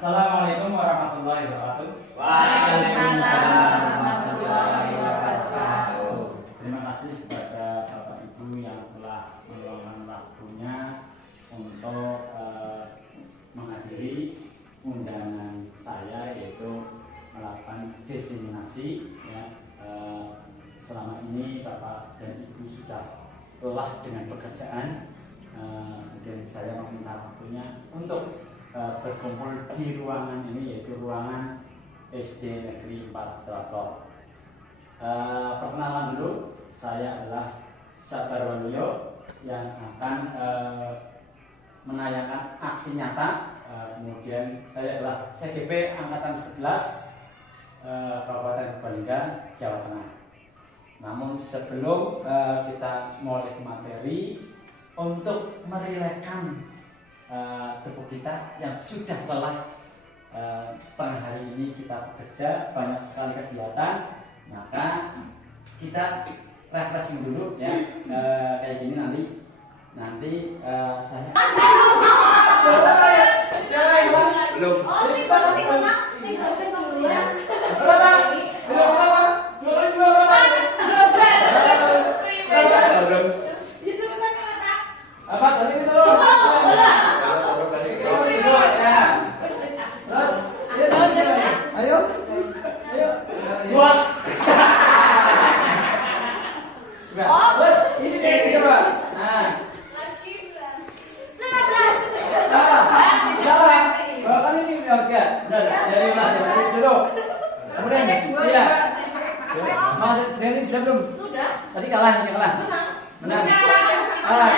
Assalamualaikum warahmatullahi wabarakatuh. Waalaikumsalam warahmatullahi wabarakatuh. Terima kasih kepada Bapak Ibu yang telah meluangkan waktunya untuk menghadiri undangan saya, yaitu melakukan diseminasi. Selama ini Bapak dan Ibu sudah lelah dengan pekerjaan, kemudian saya meminta waktunya untuk berkumpul di ruangan ini, yaitu ruangan SD Negeri 4 Telator. Perkenalan dulu, saya adalah Sabar Waluyo yang akan menayangkan aksi nyata. Kemudian saya adalah CGP Angkatan 11 Kabupaten Purbalingga, Jawa Tengah. Namun sebelum kita mulai ke materi, untuk merilekkan tubuh kita yang sudah lelah, setengah hari ini kita bekerja, banyak sekali kegiatan, maka kita refreshing dulu ya, kayak gini nanti saya belum. Denny sudah belum? Sudah. Tadi kalah. Menang. Kalah.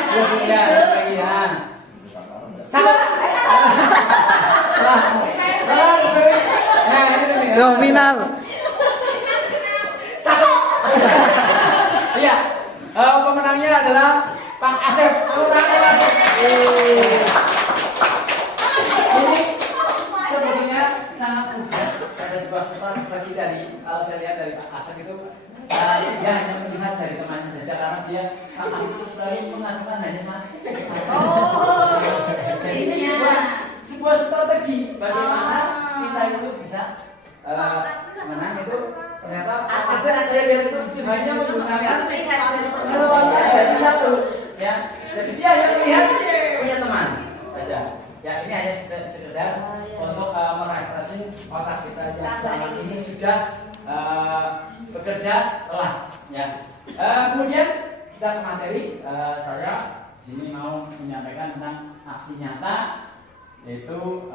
Ya. Salah. Final. Iya. Pemenangnya adalah Pak Asep. Ini sebetulnya sangat mudah pada sebuah setelah bagi kalau saya lihat dari Pak Asep itu, dia hanya melihat dari temannya saja, karena dia Pak Asep itu selalu mengajukan hanya satu. Jadi ini sebuah strategi bagaimana kita itu bisa menang itu. Ternyata Pak Asep saya lihat itu hanya menggunakan jadi satu, ya. Jadi dia hanya melihat punya teman saja. Ya, ini hanya sekedar untuk merefreshing otak kita yang selama ini sudah bekerja lelah. Ya. Kemudian kita ke materi. Saya ini mau menyampaikan tentang aksi nyata, yaitu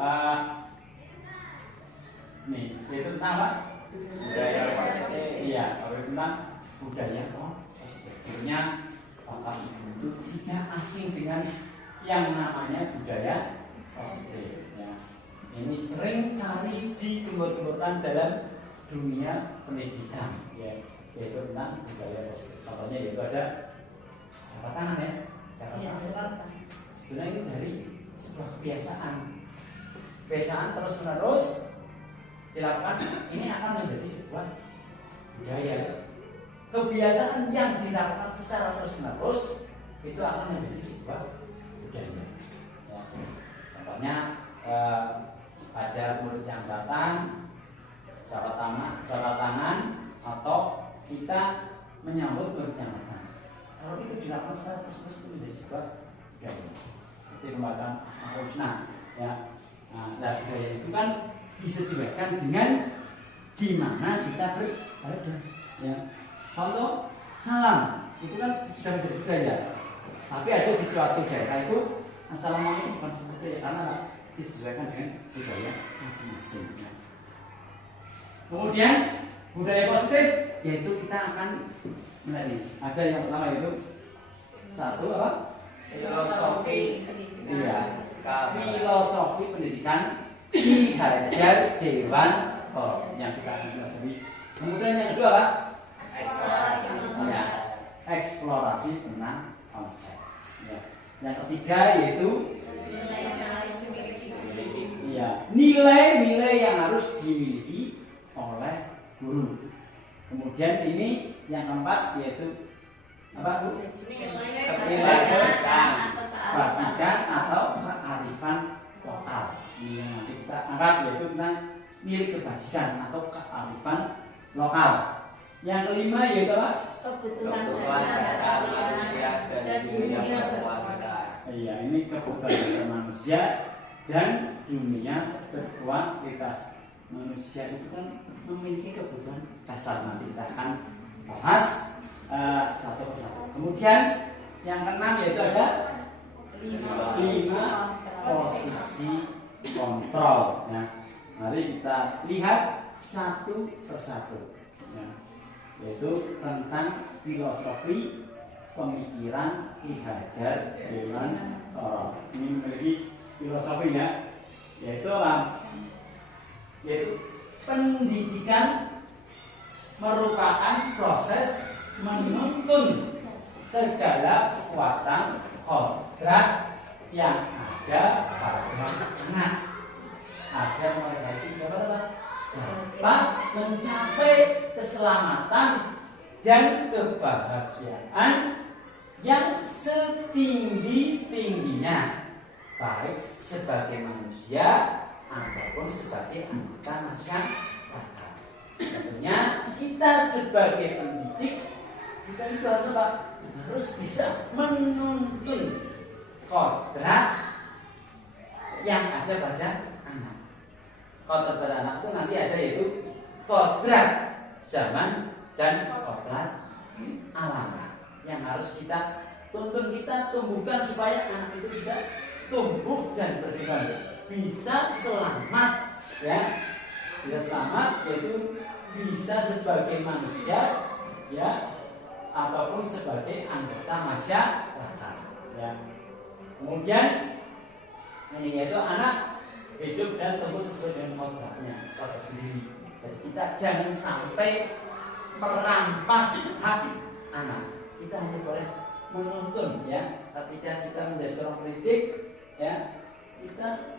yaitu tentang apa? Budaya positif. Iya, tentang budaya positif. Tentunya Bapak Ibu itu tidak asing dengan yang namanya budaya positif. Ya. Ini sering kali digembar-gemborkan dalam dunia pendidikan, ya, yaitu tentang budaya positif. Contohnya yaitu ada jabat tangan, ya. Jabat tangan. Sebenarnya itu dari sebuah kebiasaan terus-menerus dilakukan. Ini akan menjadi sebuah budaya. Kebiasaan yang dilakukan secara terus-menerus itu akan menjadi sebuah budaya. Ya. Contohnya ada murid jambatan, jabat tangan, atau kita menyambut murid jambatan. Kalau itu dilakukan secara terus-menerus itu menjadi sebuah budaya. Seperti pembacaan Asmaul Husna, ya. Nah, budaya itu kan disesuaikan dengan di mana kita berada. Ya. Contoh salam itu kan sudah menjadi budaya. Tapi ada di suatu daerah itu assalamualaikum bukan seperti itu, karena disesuaikan dengan budaya masing-masing. Ya. Kemudian budaya positif, yaitu kita akan melihat ada yang pertama yaitu satu apa? Filosofi. Iya. Filosofi pendidikan Ki Hajar Dewanto yang kita akan pelajari. Kemudian yang kedua apa? Eksplorasi. Ya, eksplorasi tentang konsep. Ya. Yang ketiga yaitu nilai-nilai yang harus dimiliki oleh guru. Kemudian ini yang keempat yaitu apa, Bu? Nilai kebajikan atau kearifan lokal. ini yang nanti kita angkat yaitu tentang nilai kebajikan atau kearifan lokal. Yang kelima yaitu apa? Kebutuhan dasar manusia dan dunia berkualitas. Iya, ini kebutuhan dasar manusia dan dunia berkualitas. Manusia itu kan memiliki kebutuhan dasar, nanti kita akan bahas satu persatu. Kemudian yang keenam yaitu ada 5 posisi kontrol. Nah, mari kita lihat satu persatu. Ya, yaitu tentang filosofi pemikiran Ki Hajar Dewantara. Ini memiliki filosofinya, yaitu apa? Yaitu pendidikan merupakan proses menuntun segala kekuatan kodrat yang ada pada anak agar mereka itu dapat mencapai keselamatan dan kebahagiaan yang setinggi-tingginya, baik sebagai manusia ataupun sebagai anggota masyarakat. Tentunya kita sebagai pendidik, kita itu harus bisa menuntun kodrat yang ada pada anak. Kodrat pada anak itu nanti ada, yaitu kodrat zaman dan kodrat alam yang harus kita tuntun, kita tumbuhkan supaya anak itu bisa tumbuh dan berkembang, bisa selamat, ya, bisa selamat, yaitu bisa sebagai manusia, ya, ataupun sebagai anggota masyarakat, ya. Kemudian ini yaitu anak hidup dan tumbuh sesuai dengan kodratnya, kodrat sendiri. Jadi kita jangan sampai merampas hak anak. Kita hanya boleh menuntun, ya. Ketika kita menjadi seorang pendidik, ya, kita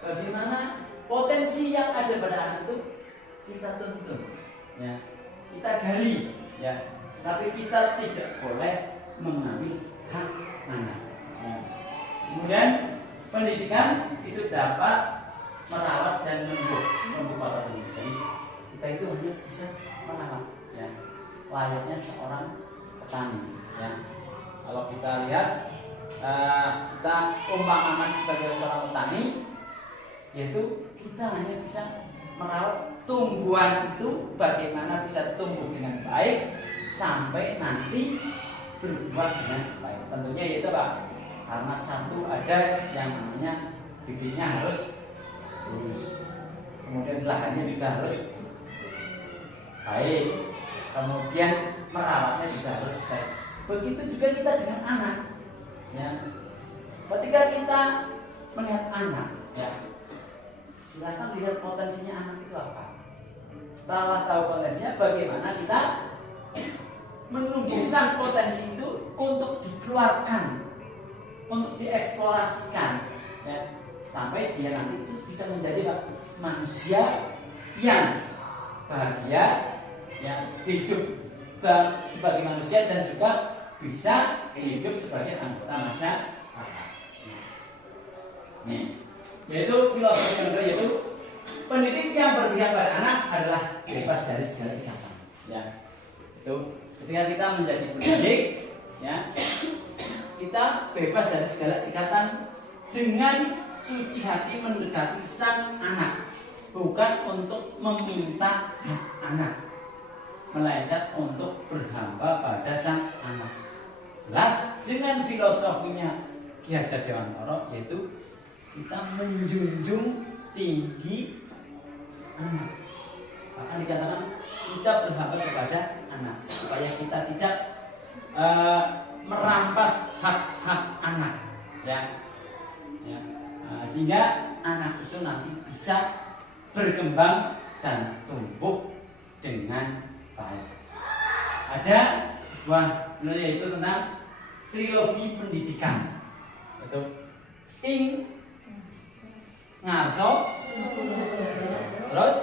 bagaimana potensi yang ada pada anak itu kita tuntun, ya, kita gali, ya. Tapi kita tidak boleh mengambil hak anak. Ya. Kemudian pendidikan itu dapat merawat dan membuka petani. Jadi kita itu hanya bisa merawat, ya, layaknya seorang petani, ya. Kalau kita lihat, kita umpamakan sebagai seorang petani, yaitu kita hanya bisa merawat tumbuhan itu bagaimana bisa tumbuh dengan baik sampai nanti berbuah dengan baik. Tentunya yaitu Pak, karena satu ada yang namanya bibitnya harus lurus, kemudian lahannya juga harus baik, kemudian merawatnya juga harus baik. Begitu juga kita dengan anak, ya. Ketika kita melihat anak, ya, silakan lihat potensinya anak itu apa. Setelah tahu potensinya, bagaimana kita menumbuhkan potensi itu untuk dikeluarkan, untuk dieksplorasikan, ya, sampai dia nanti itu bisa menjadi manusia yang bahagia, yang hidup sebagai manusia dan juga bisa hidup sebagai anggota masyarakat. Yaitu filosofi yang kedua, yaitu pendidik yang berpihak pada anak adalah bebas dari segala ikatan. Ya, itu ketika kita menjadi pendidik, ya, kita bebas dari segala ikatan dengan suci hati mendekati sang anak, bukan untuk meminta hak anak, melainkan untuk berhamba pada sang anak. Jelas dengan filosofinya Ki Hajar Dewantara, yaitu kita menjunjung tinggi anak. Bahkan dikatakan kita berhamba kepada anak, supaya kita tidak merampas hak-hak anak, ya, ya. Sehingga anak itu nanti bisa berkembang dan tumbuh dengan baik. Ada sebuah yaitu tentang trilogi pendidikan, itu ing ngarso, terus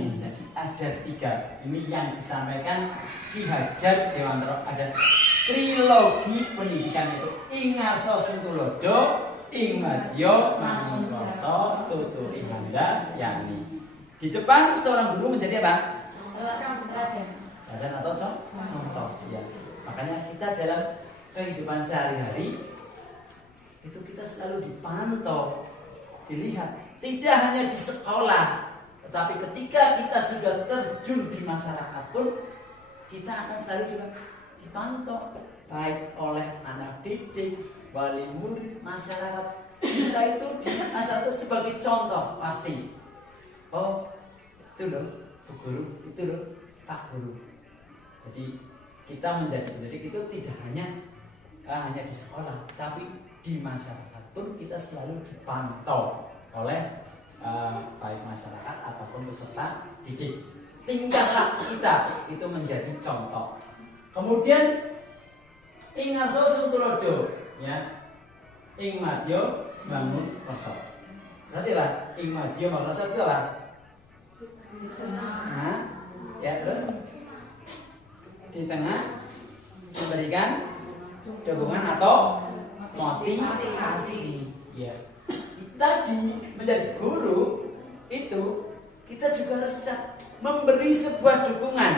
jadi ada 3. Ini yang disampaikan Ki Hajar Dewantara. Ada trilogi pendidikan itu ing ngarsa Suntulodo, ing madya manungsa tuturi handayani. Di depan seorang guru menjadi apa? Teladan atau contoh. Ya. Makanya kita dalam kehidupan sehari-hari itu kita selalu dipantau, dilihat. Tidak hanya di sekolah, tetapi ketika kita sudah terjun di masyarakat pun kita akan selalu dipantau, baik oleh anak didik, wali murid, masyarakat. Kita itu di masa itu sebagai contoh pasti. Oh, itu loh Bu Guru, itu loh Pak Guru. Jadi kita menjadi pendidik itu tidak hanya di sekolah, tapi di masyarakat pun kita selalu dipantau oleh baik masyarakat ataupun peserta didik. Tingkah kita itu menjadi contoh. Kemudian ing ngarsa Suntulodo, ya, ing madya bangun rasa. Berarti lah ing madya bangun rasa itu apa? Nah, ya terus di tengah memberikan dukungan atau motivasi. Ya. Kita menjadi guru itu kita juga harus memberi sebuah dukungan,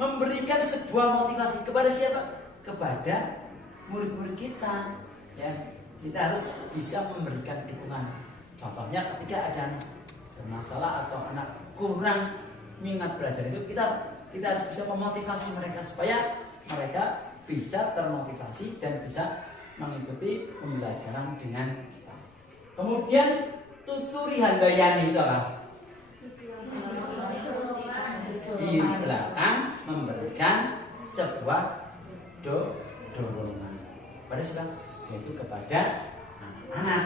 memberikan sebuah motivasi kepada siapa? Kepada murid-murid kita. Ya, kita harus bisa memberikan dukungan. Contohnya ketika ada anak bermasalah atau anak kurang minat belajar itu kita harus bisa memotivasi mereka supaya mereka bisa termotivasi dan bisa mengikuti pembelajaran dengan baik. Kemudian tuturi handayani itu apa? Di belakang memberikan sebuah dorongan pada siapa? Yaitu kepada anak-anak.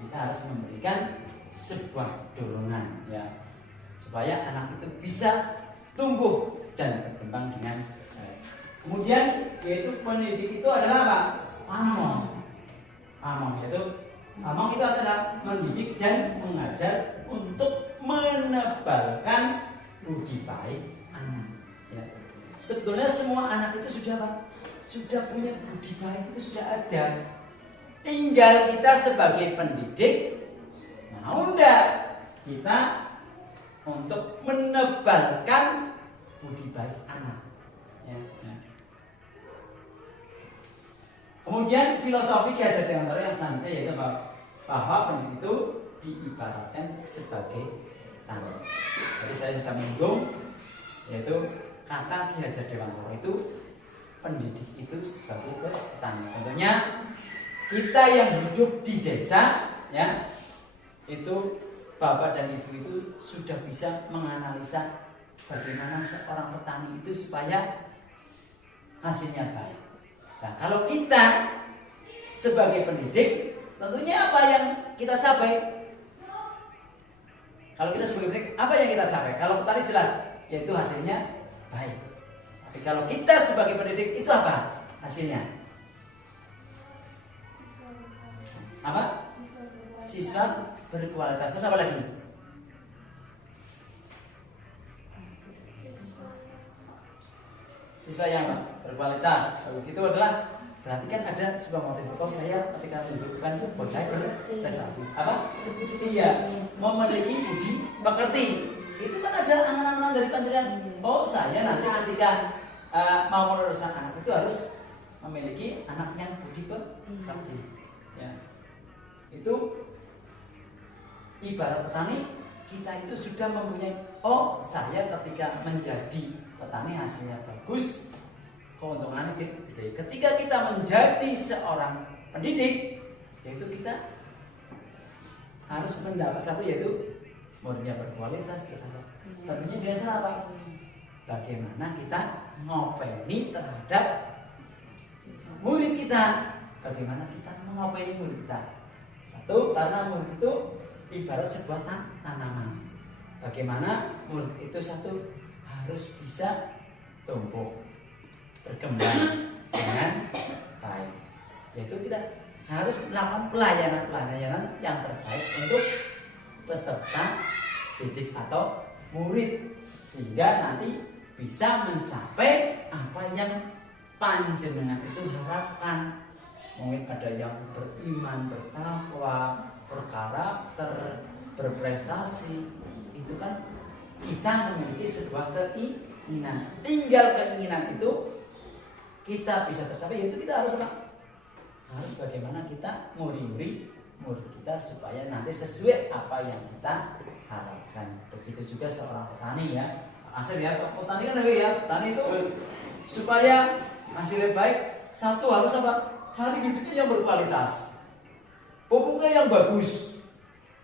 Kita harus memberikan sebuah dorongan, ya, supaya anak itu bisa tumbuh dan berkembang dengan baik. Kemudian yaitu pendidik itu adalah apa? Pamong itu adalah mendidik dan mengajar untuk menebalkan budi baik anak. Ya. Sebetulnya semua anak itu sudah apa? Sudah punya budi baik, itu sudah ada. Tinggal kita sebagai pendidik mau enggak kita untuk menebalkan budi baik anak. Ya. Kemudian filosofi Ki Hajar Dewantara yang selanjutnya yaitu bahwa pendidik itu diibaratkan sebagai petani. Jadi saya sudah menyinggung yaitu kata Ki Hajar Dewantara itu pendidik itu sebagai petani. Tentunya kita yang hidup di desa, ya, itu bapak dan ibu itu sudah bisa menganalisa bagaimana seorang petani itu supaya hasilnya baik. Nah, kalau kita sebagai pendidik, tentunya apa yang kita capai? Kalau kita sebagai pendidik, apa yang kita capai? Kalau petani jelas, yaitu hasilnya baik. Tapi kalau kita sebagai pendidik, itu apa hasilnya? Apa? Siswa berkualitas. Terus apa lagi? Siswa yang berkualitas. Kalau gitu adalah berarti kan ada sebuah motivasi. Oh, saya ketika menunjukkan itu bocah berprestasi. Apa? Iya, memiliki budi pekerti. Itu kan ada angan-angan dari panjenengan. Oh, saya nanti ketika mau meneruskan anak itu harus memiliki anak yang budi pekerti. Ya. Itu ibarat petani, kita itu sudah mempunyai, oh, saya ketika menjadi petani hasilnya bagus, keuntungannya gede. Ketika kita menjadi seorang pendidik, yaitu kita harus mendapat satu, yaitu muridnya berkualitas. Tentunya dengan cara apa? Bagaimana kita ngopeni terhadap murid kita, bagaimana kita mengopeni murid kita. Satu, karena murid itu ibarat sebuah tanaman. Bagaimana murid itu satu harus bisa tumbuh, berkembang dengan baik. Yaitu kita harus melakukan pelayanan yang terbaik untuk peserta didik atau murid, sehingga nanti bisa mencapai apa yang panjenengan itu harapkan. Mungkin ada yang beriman, bertakwa, berkarakter, berprestasi. Itu kan kita memiliki sebuah keinginan. Tinggal keinginan itu kita bisa tercapai, yaitu kita harus apa? Harus bagaimana kita muri-muri murid kita supaya nanti sesuai apa yang kita harapkan. Begitu juga seorang petani ya. Asal ya, petani kan ya, petani itu supaya hasilnya baik, satu harus apa? Cari bibitnya yang berkualitas, pupuknya yang bagus,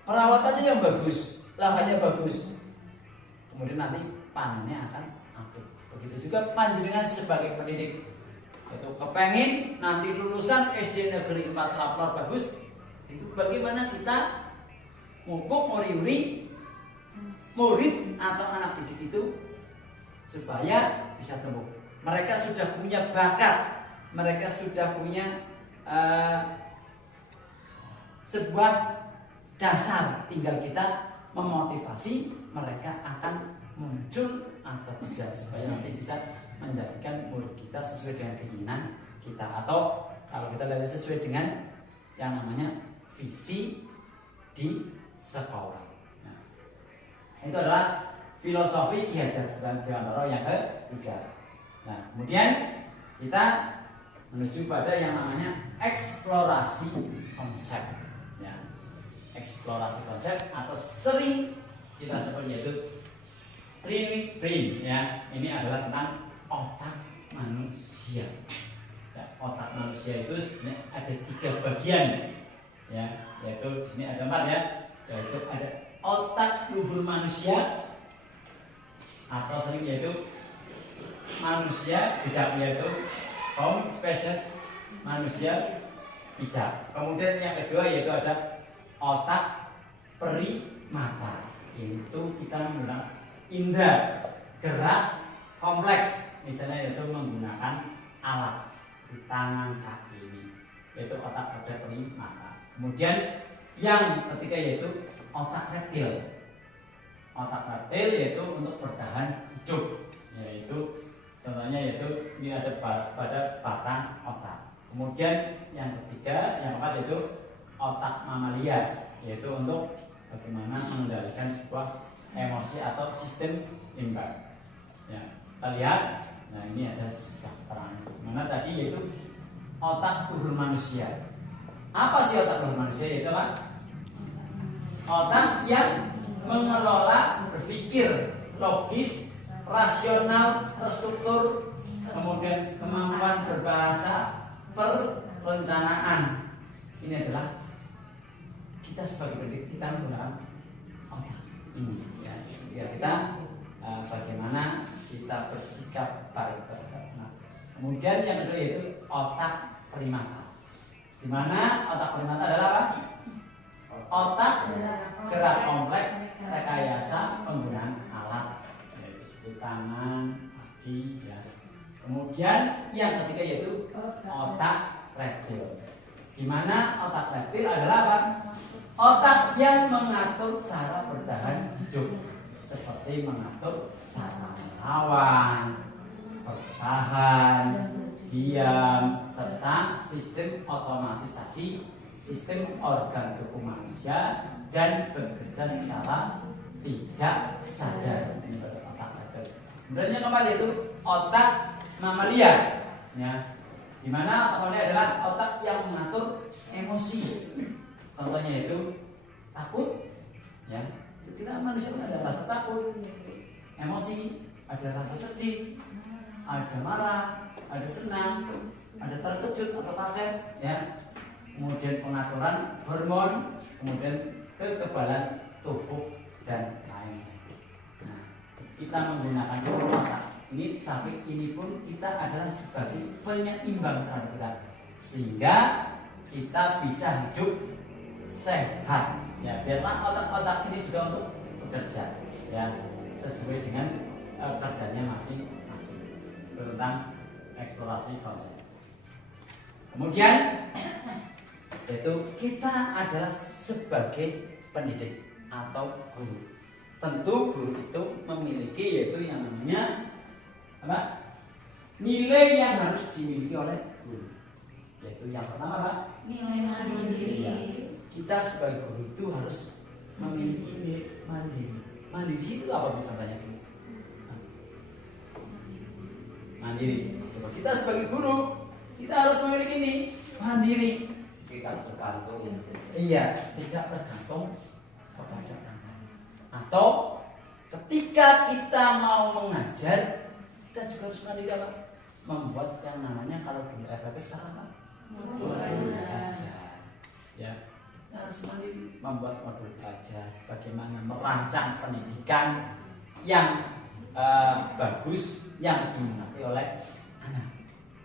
perawatannya yang bagus, lahannya bagus. Kemudian nanti panennya akan apik. Begitu juga panjenengan sebagai pendidik, itu kepengen nanti lulusan SD Negeri 4 Laplor bagus. Itu bagaimana kita mupuk muri-muri murid atau anak didik itu supaya bisa tumbuh. Mereka sudah punya bakat, mereka sudah punya sebuah dasar, tinggal kita memotivasi mereka akan muncul atau tidak supaya nanti bisa menjadikan murid kita sesuai dengan keinginan kita, atau kalau kita lihat sesuai dengan yang namanya visi di sekolah. Nah, itu adalah filosofi Ki Hajar Dewantara yang ketiga. Nah, kemudian kita menuju pada yang namanya eksplorasi konsep. Ya, eksplorasi konsep atau sering kita sebut yaitu Trinity Brain. Ya, ini adalah tentang otak manusia. Ya, otak manusia itu sebenarnya ada 3 bagian. Ya, yaitu di sini ada 4 ya. Yaitu ada otak luhur manusia atau sering yaitu manusia bijak, yaitu kaum spesies manusia bijak. Kemudian yang kedua yaitu ada otak primata, yaitu kita menggunakan indera gerak kompleks, misalnya yaitu menggunakan alat di tangan kaki ini, yaitu otak pada primata. Kemudian yang ketiga yaitu otak reptil. Otak reptil yaitu untuk bertahan hidup, yaitu contohnya yaitu ini ada pada batang otak. Kemudian yang ketiga, yang keempat yaitu otak mamalia, yaitu untuk bagaimana mengendalikan sebuah emosi atau sistem limbat. Ya, kita lihat. Nah, ini ada sebuah terang. Mana tadi yaitu otak luhur manusia. Apa sih otak luhur manusia? Yaitu apa? Otak yang mengelola berpikir logis, rasional, terstruktur, kemudian kemampuan berbahasa, perencanaan. Ini adalah kita sebagai pendidik, kita menggunakan otak ini ya, biar kita bagaimana kita bersikap baik terhadap anak. Kemudian yang kedua yaitu otak primata. Di mana otak primata adalah apa? Otak gerak kompleks, rekayasa penggunaan alat, yaitu seperti tangan, kaki, ya. Kemudian yang ketiga yaitu otak reptil. Di mana otak reptil adalah apa? Otak yang mengatur cara bertahan hidup, seperti mengatur cara melawan, bertahan, diam, serta sistem otomatisasi sistem organ tubuh manusia dan bekerja secara tidak sadar. Ini pada otak reptil. Kemudian yang keempat yaitu otak mamalia, ya, di mana otak mamalia adalah otak yang mengatur emosi. Contohnya yaitu takut, ya. Kita manusia pun ada rasa takut, emosi, ada rasa sedih, ada marah, ada senang, ada terkejut atau kaget, ya. Kemudian pengaturan hormon, kemudian kekebalan tubuh dan lain-lain. Nah, kita menggunakan otak ini, tapi ini pun kita adalah sebagai penyeimbang terhadap kita, sehingga kita bisa hidup sehat. Ya, biarlah otak-otak ini juga untuk bekerja, ya, sesuai dengan kerjanya masing-masing. Tentang eksplorasi konsep. Kemudian yaitu kita adalah sebagai pendidik atau guru. Tentu guru itu memiliki yaitu yang namanya apa? nilai yang harus dimiliki oleh guru. Yaitu yang pertama Pak, Nilai mandiri. ya, kita sebagai guru itu harus memiliki nilai mandiri. Mandiri itu apa contohnya? Mandiri. Coba kita sebagai guru, kita harus memiliki ini mandiri. Tidak tergantung. Iya, tidak bergantung kepada orang lain. Atau ketika kita mau mengajar, kita juga harus mandiri apa? Membuat yang namanya kalau di RPP sekarang apa? Modul belajar. Ya, kita harus mandiri membuat modul belajar. Bagaimana merancang pendidikan yang bagus, yang diminati oleh anak.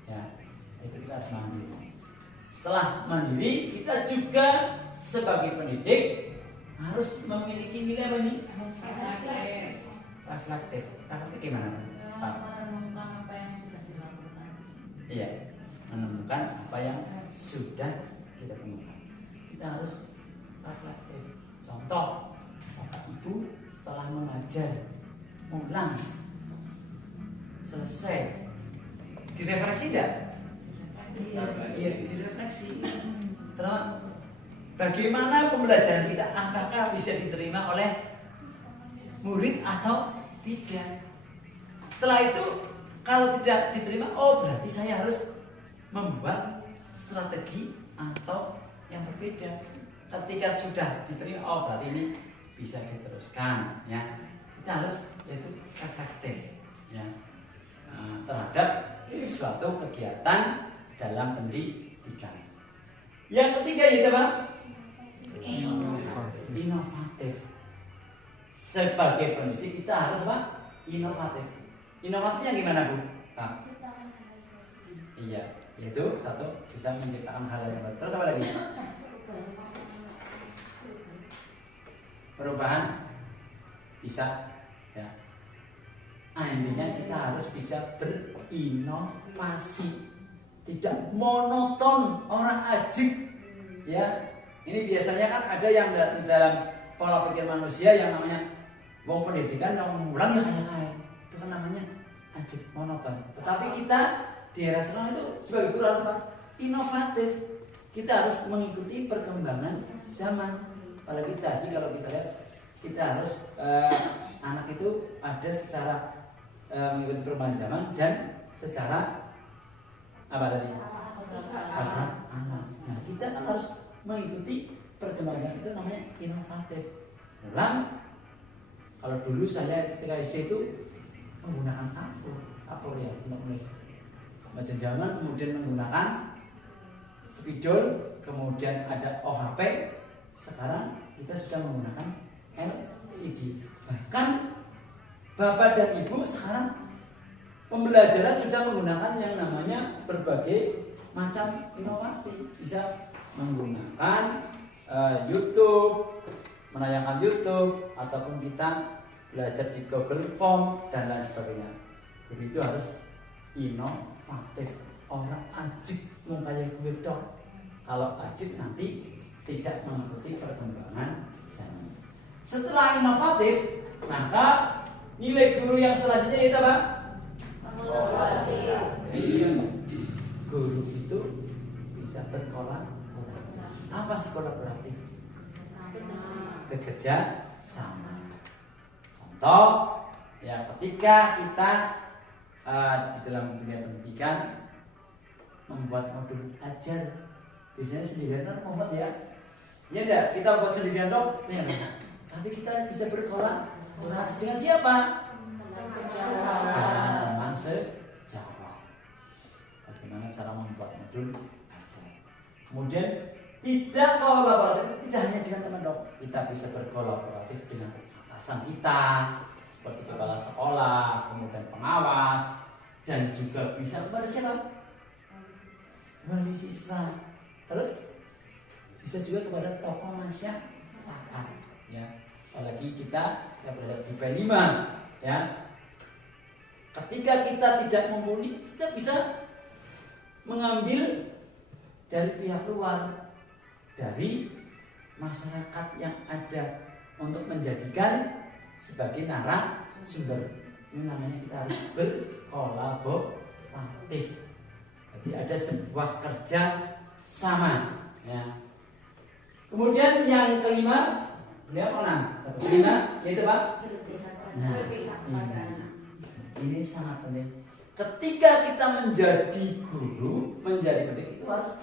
Ya, itu kita harus mandiri. Setelah mandiri, kita juga sebagai pendidik harus memiliki nilai apa ini? Reflektif. Reflektif gimana? Merenungkan apa yang sudah dilakukan. Iya, menemukan apa yang sudah kita temukan. Kita harus reflektif. Contoh, Bapak Ibu setelah mengajar, ulang, selesai, direfleksi tidak? Iya, direfleksi. Terus, bagaimana pembelajaran kita? Apakah bisa diterima oleh murid atau tidak? Setelah itu, kalau tidak diterima, oh berarti saya harus membuat strategi atau yang berbeda. Ketika sudah diterima, oh berarti ini bisa diteruskan. Ya, kita harus yaitu efektif, ya, terhadap suatu kegiatan dalam pendidikan. Yang ketiga yaitu apa? Inovatif. Sebagai pendidik kita harus apa? Inovatif. Inovatifnya gimana Bu? Iya, yaitu satu bisa menciptakan hal yang baru. Terus apa lagi? Perubahan bisa, ya. Intinya kita harus bisa berinovasi, tidak monoton, orang ajik, ya. Ini biasanya kan ada yang dalam pola pikir manusia yang namanya wong pendidikan yang mengulang ya kayak itu kan namanya ajik, monoton. Tetapi kita di era sekarang itu sebagai guru harus apa? Inovatif. Kita harus mengikuti perkembangan zaman. Apalagi tadi kalau kita lihat, kita harus anak itu ada secara mengikuti perkembangan zaman dan secara apa tadi? Anak. Nah, kita kan harus mengikuti perkembangan itu, namanya inovatif. Ulang, kalau dulu saya ketika SD itu menggunakan kapur ya untuk menulis. Macam zaman kemudian menggunakan spidol, kemudian ada OHP. Sekarang kita sudah menggunakan LCD. Bahkan Bapak dan Ibu sekarang pembelajaran sudah menggunakan yang namanya berbagai macam inovasi. Bisa menggunakan YouTube, menayangkan YouTube, ataupun kita belajar di Google Form dan lain sebagainya. Jadi itu harus inovatif. Orang ajik mau kayak gue dong. Kalau ajik nanti tidak mengikuti perkembangan zaman. Setelah inovatif, maka nilai guru yang selanjutnya itu apa? Guru itu bisa berkolaborasi. Apa sih kolaboratif? Bekerja sama. Contoh, ya ketika kita di dalam dunia pendidikan membuat modul ajar, biasanya sendirian kan membuat ya. Ya enggak, kita buat sendirian dong. Ya, tapi kita bisa berkolaborasi dengan siapa? Teman sejawat. Bagaimana cara membuat modul ajar. Kemudian tidak kolaboratif, tidak hanya dengan teman dok, kita bisa berkolaboratif dengan atasan kita, seperti kepala sekolah, kemudian pengawas, dan juga bisa kepada siapa? Wali siswa. Terus bisa juga kepada tokoh masyarakat, ya. Apalagi kita belajar di P5, ya. Ketika kita tidak mumpuni, kita bisa mengambil dari pihak luar, dari masyarakat yang ada untuk menjadikan sebagai narasumber. Ini namanya kita harus berkolaborasi. kooperatif. Jadi ada sebuah kerja sama. Ya. Kemudian yang kelima, beliau mana? Satu kelima, yaitu apa? Nah, ini sangat penting. Ketika kita menjadi guru, menjadi pendidik itu harus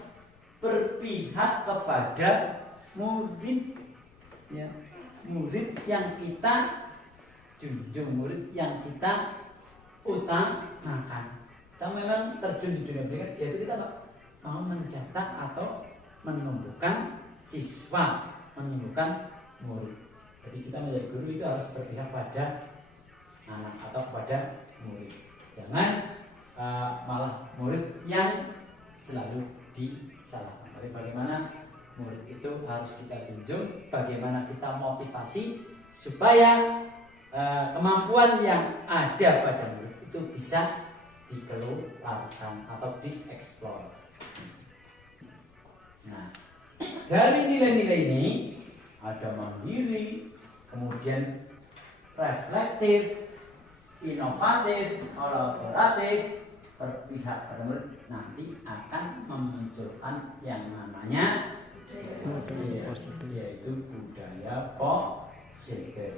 berpihak kepada murid, ya, murid yang kita junjung, murid yang kita utamakan. Kita memang terjun di dunia pendidikan, yaitu kita mau mencetak atau menumbuhkan siswa, menumbuhkan murid. Jadi kita menjadi guru itu harus berpihak pada anak atau kepada murid. Jangan malah murid yang selalu disalahkan. Jadi bagaimana murid itu harus kita junjung, bagaimana kita motivasi supaya kemampuan yang ada pada murid itu bisa dikeluarkan atau dieksplor. Nah, dari nilai-nilai ini ada mandiri, kemudian reflektif, inovatif, kolaboratif, berpihak pada murid, nanti akan memunculkan yang namanya yaitu budaya positif.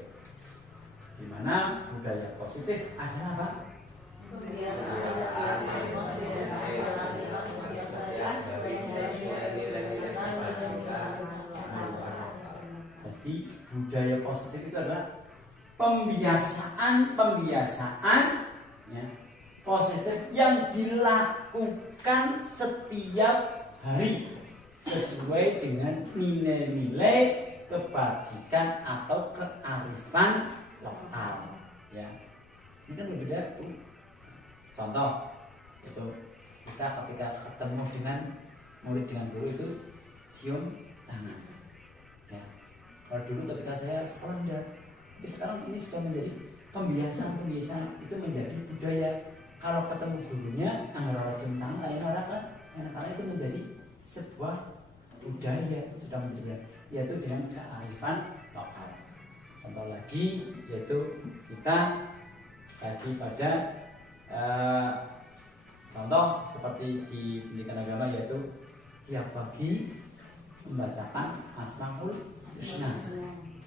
Di mana budaya positif adalah apa? Jadi budaya positif itu adalah pembiasaan ya, positif yang dilakukan setiap hari sesuai dengan nilai-nilai kebajikan atau kearifan lokal. Ya, ini kan berbeda, Bu. Contoh itu kita ketika ketemu dengan murid dengan guru itu cium tangan. Ya, kalau dulu ketika saya sekolah enggak. Tapi sekarang ini sudah menjadi pembiasaan itu menjadi budaya. Kalau ketemu gurunya anggar cium tangan lain arahkan, karena itu menjadi sebuah budaya sudah menjadi, yaitu dengan kearifan lokal. Contoh lagi yaitu kita bagi pada contoh seperti di pendidikan agama yaitu tiap pagi membacakan Asmaul Husna.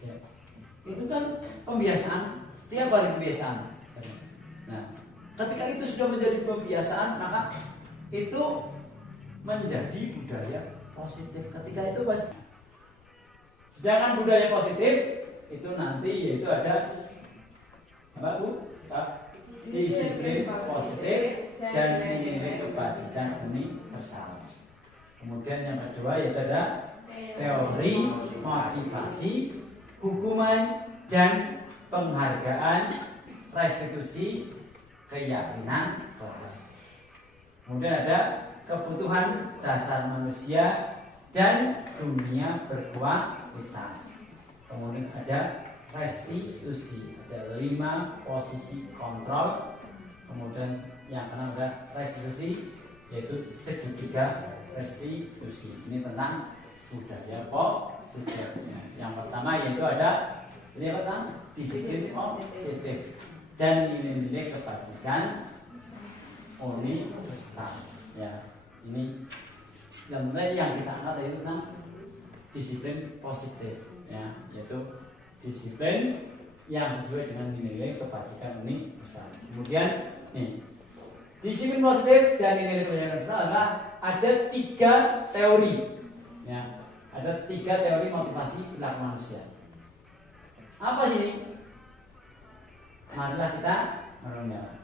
Ya. Itu kan pembiasaan, tiap hari kebiasaan. Nah, ketika itu sudah menjadi kebiasaan, maka itu menjadi budaya positif. Ketika itu sedangkan budaya positif itu nanti yaitu ada apa, Bu? Disiplin positif dan nilai kebajikan universal. Kemudian yang kedua yaitu ada teori motivasi, hukuman dan penghargaan, restitusi, keyakinan kelas. Kemudian ada kebutuhan dasar manusia dan dunia berkualitas. Kemudian ada restitusi, ada 5 posisi kontrol. Kemudian yang keenam ada restitusi, yaitu segitiga restitusi. Ini tentang budaya positifnya. Yang pertama yaitu ada ini apa tentang disiplin positif dan nilai-nilai kebajikan universal. Ya, ini yang kita angkat yaitu tentang disiplin positif, ya, yaitu disiplin yang sesuai dengan nilai kebajikan universal. Kemudian nih, disiplin positif dan nilai kebajikan universal adalah ada 3 teori, ya, ada 3 teori motivasi perilaku manusia. Apa sih? Marilah kita merenungkan.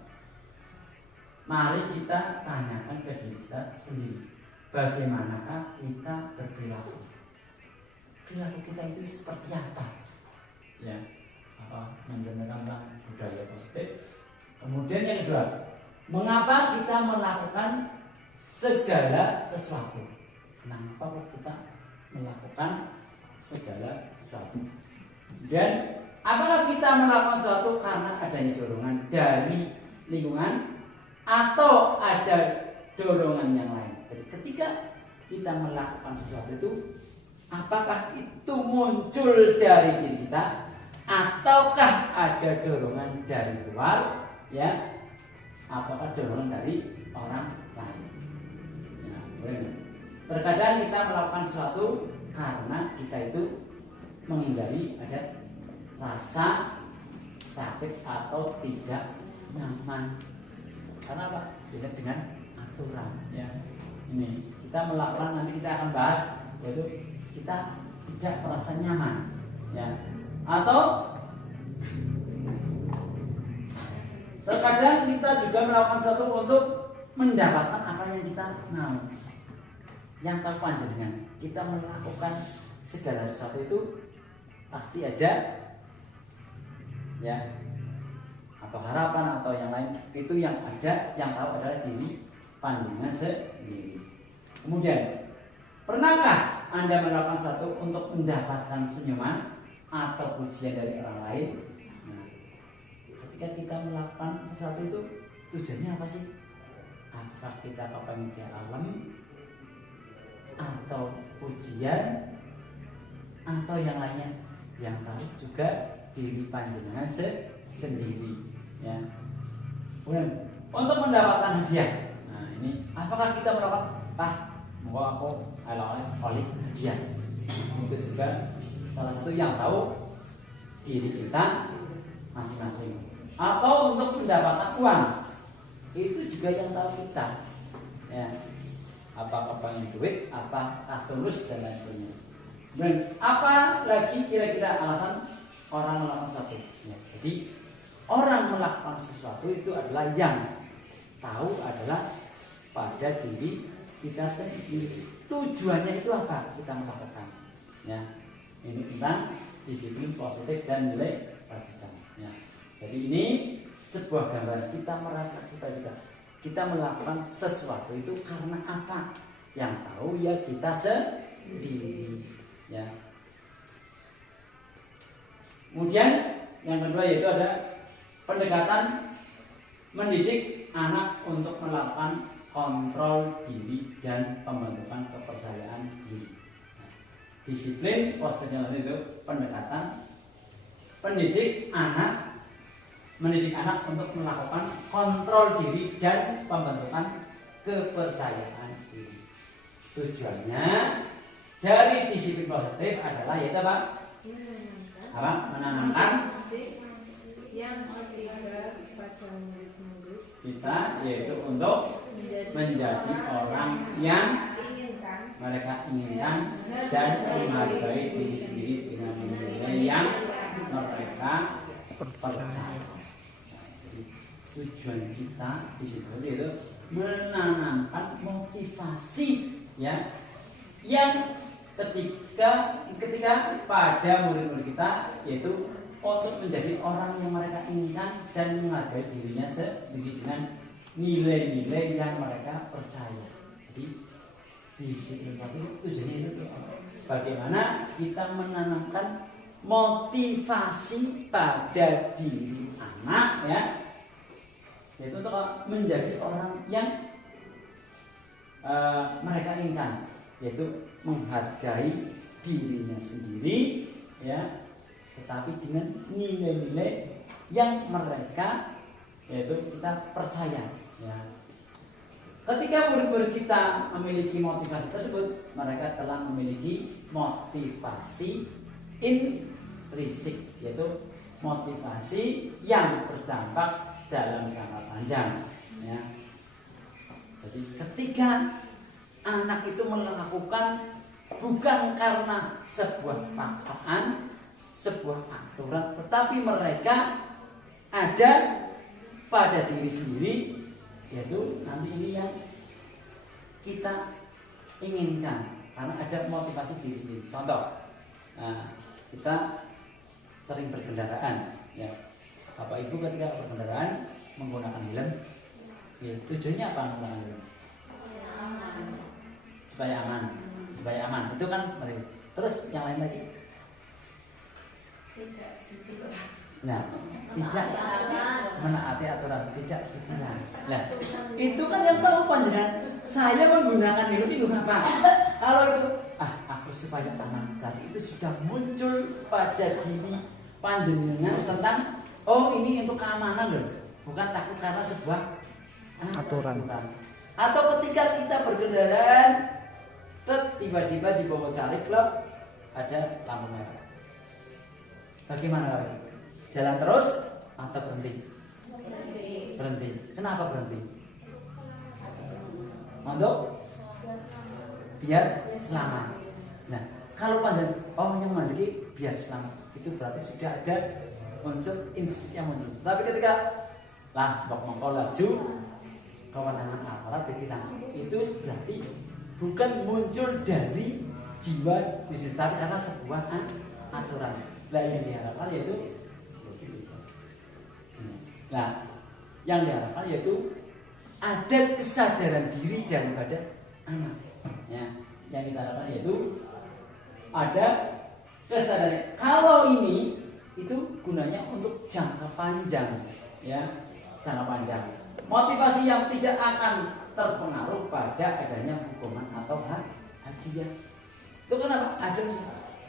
Mari kita tanyakan ke diri kita sendiri, bagaimanakah kita berperilaku? Perilaku kita itu seperti apa? Ya, apa mencerminkan tentang budaya positif. Kemudian yang kedua, mengapa kita melakukan segala sesuatu? Kenapa kita melakukan segala sesuatu? Dan apakah kita melakukan sesuatu karena adanya dorongan dari lingkungan atau ada dorongan yang lain? Jadi ketika kita melakukan sesuatu itu, apakah itu muncul dari diri kita ataukah ada dorongan dari luar, ya? apakah dorongan dari orang lain. Ya, benar. Terkadang kita melakukan sesuatu karena kita itu menghindari ada rasa sakit atau tidak nyaman. Karena apa? Tidak dengan aturan. Ya, ini kita melakukan, nanti kita akan bahas, yaitu kita tidak merasa nyaman. Ya, atau terkadang kita juga melakukan sesuatu untuk mendapatkan apa yang kita mau. Yang tahu panjenengan, kita melakukan segala sesuatu itu pasti ada ya, atau harapan atau yang lain, itu yang ada, yang tahu adalah diri panjenengan sendiri. Kemudian, pernahkah Anda melakukan sesuatu untuk mendapatkan senyuman atau pujian dari orang lain? Nah, ketika kita melakukan sesuatu itu tujuannya apa sih? Apakah kita kepengen di alam atau pujian atau yang lainnya? Yang tahu juga diri panjenengan sendiri. Ya. Kemudian untuk mendapatkan hadiah. Nah ini, apakah kita melakukan mau aku oleh hadiah? Itu juga salah satu yang tahu diri kita masing-masing. Atau untuk mendapatkan uang, itu juga yang tahu kita. Ya. Apakah pengen duit, apakah tulus dan lain sebagainya. Dan apa lagi kira-kira alasan orang melakukan sesuatu? Ya, jadi orang melakukan sesuatu itu adalah yang tahu adalah pada diri kita sendiri. Tujuannya itu apa kita melakukan? Ya, ini tentang disiplin positif dan nilai kewajiban. Ya, jadi ini sebuah gambaran kita merefleksi supaya kita melakukan sesuatu itu karena apa? Yang tahu ya kita sendiri. Ya. Kemudian yang kedua yaitu ada pendekatan mendidik anak untuk melakukan kontrol diri dan pembentukan kepercayaan diri. Nah, disiplin positif itu pendekatan mendidik anak untuk melakukan kontrol diri dan pembentukan kepercayaan diri. Tujuannya dari disiplin positif adalah yaitu apa? Menanamkan yang ketiga pada murid-murid kita, yaitu untuk menjadi orang yang mereka inginkan dan menghargai diri sendiri dengan nilai yang mereka percaya. Tujuan kita di situ yaitu menanamkan motivasi ya, yang ketika pada murid-murid kita, yaitu untuk menjadi orang yang mereka inginkan dan menghargai dirinya sendiri dengan nilai-nilai yang mereka percaya. Jadi disiplin itu tujuannya itu bagaimana kita menanamkan motivasi pada diri anak ya, yaitu untuk menjadi orang yang mereka inginkan, yaitu menghargai dirinya sendiri ya, tetapi dengan nilai-nilai yang mereka yaitu kita percaya ya. Ketika murid-murid kita memiliki motivasi tersebut, mereka telah memiliki motivasi intrinsik, yaitu motivasi yang berdampak dalam jangka panjang ya. Jadi ketika anak itu melakukan bukan karena sebuah paksaan, sebuah aturan, tetapi mereka ada pada diri sendiri, yaitu nanti ini yang kita inginkan karena ada motivasi diri sendiri. Contoh, kita sering berkendaraan ya, Bapak Ibu ketika berkendaraan menggunakan helm ya, tujuannya apa menggunakan helm? Supaya aman, itu kan. Terus yang lain lagi? Nah, tidak menaati aturan, tidak ditilang. Nah, itu kan yang tahu panjenengan. Saya menggunakan helm itu apa? Kalau itu, aku supaya aman. Tadi itu sudah muncul pada diri panjenengan tentang, oh ini untuk keamanan loh, bukan takut karena sebuah Aturan. Atau ketika kita berkendaraan, tiba-tiba di Bogocari Club ada lampu merah. Bagaimana Pak? Jalan terus atau berhenti? Berhenti. Kenapa berhenti? Untuk biar selamat. Nah, kalau panjang yang mandiri biar selamat, itu berarti sudah ada unsur insting yang muncul. Tapi ketika mongko laju kewenangan aparat ditilang, itu berarti bukan muncul dari jiwa diri, tapi karena sebuah aturan. Nah, yang diharapkan yaitu yang diharapkan yaitu ada kesadaran diri daripada anak. Ya, yang kita harapkan yaitu ada kesadaran. Kalau ini itu gunanya untuk jangka panjang, ya, jangka panjang. Motivasi yang tidak akan terpengaruh pada adanya hukuman atau hadiah. Itu kenapa? Ada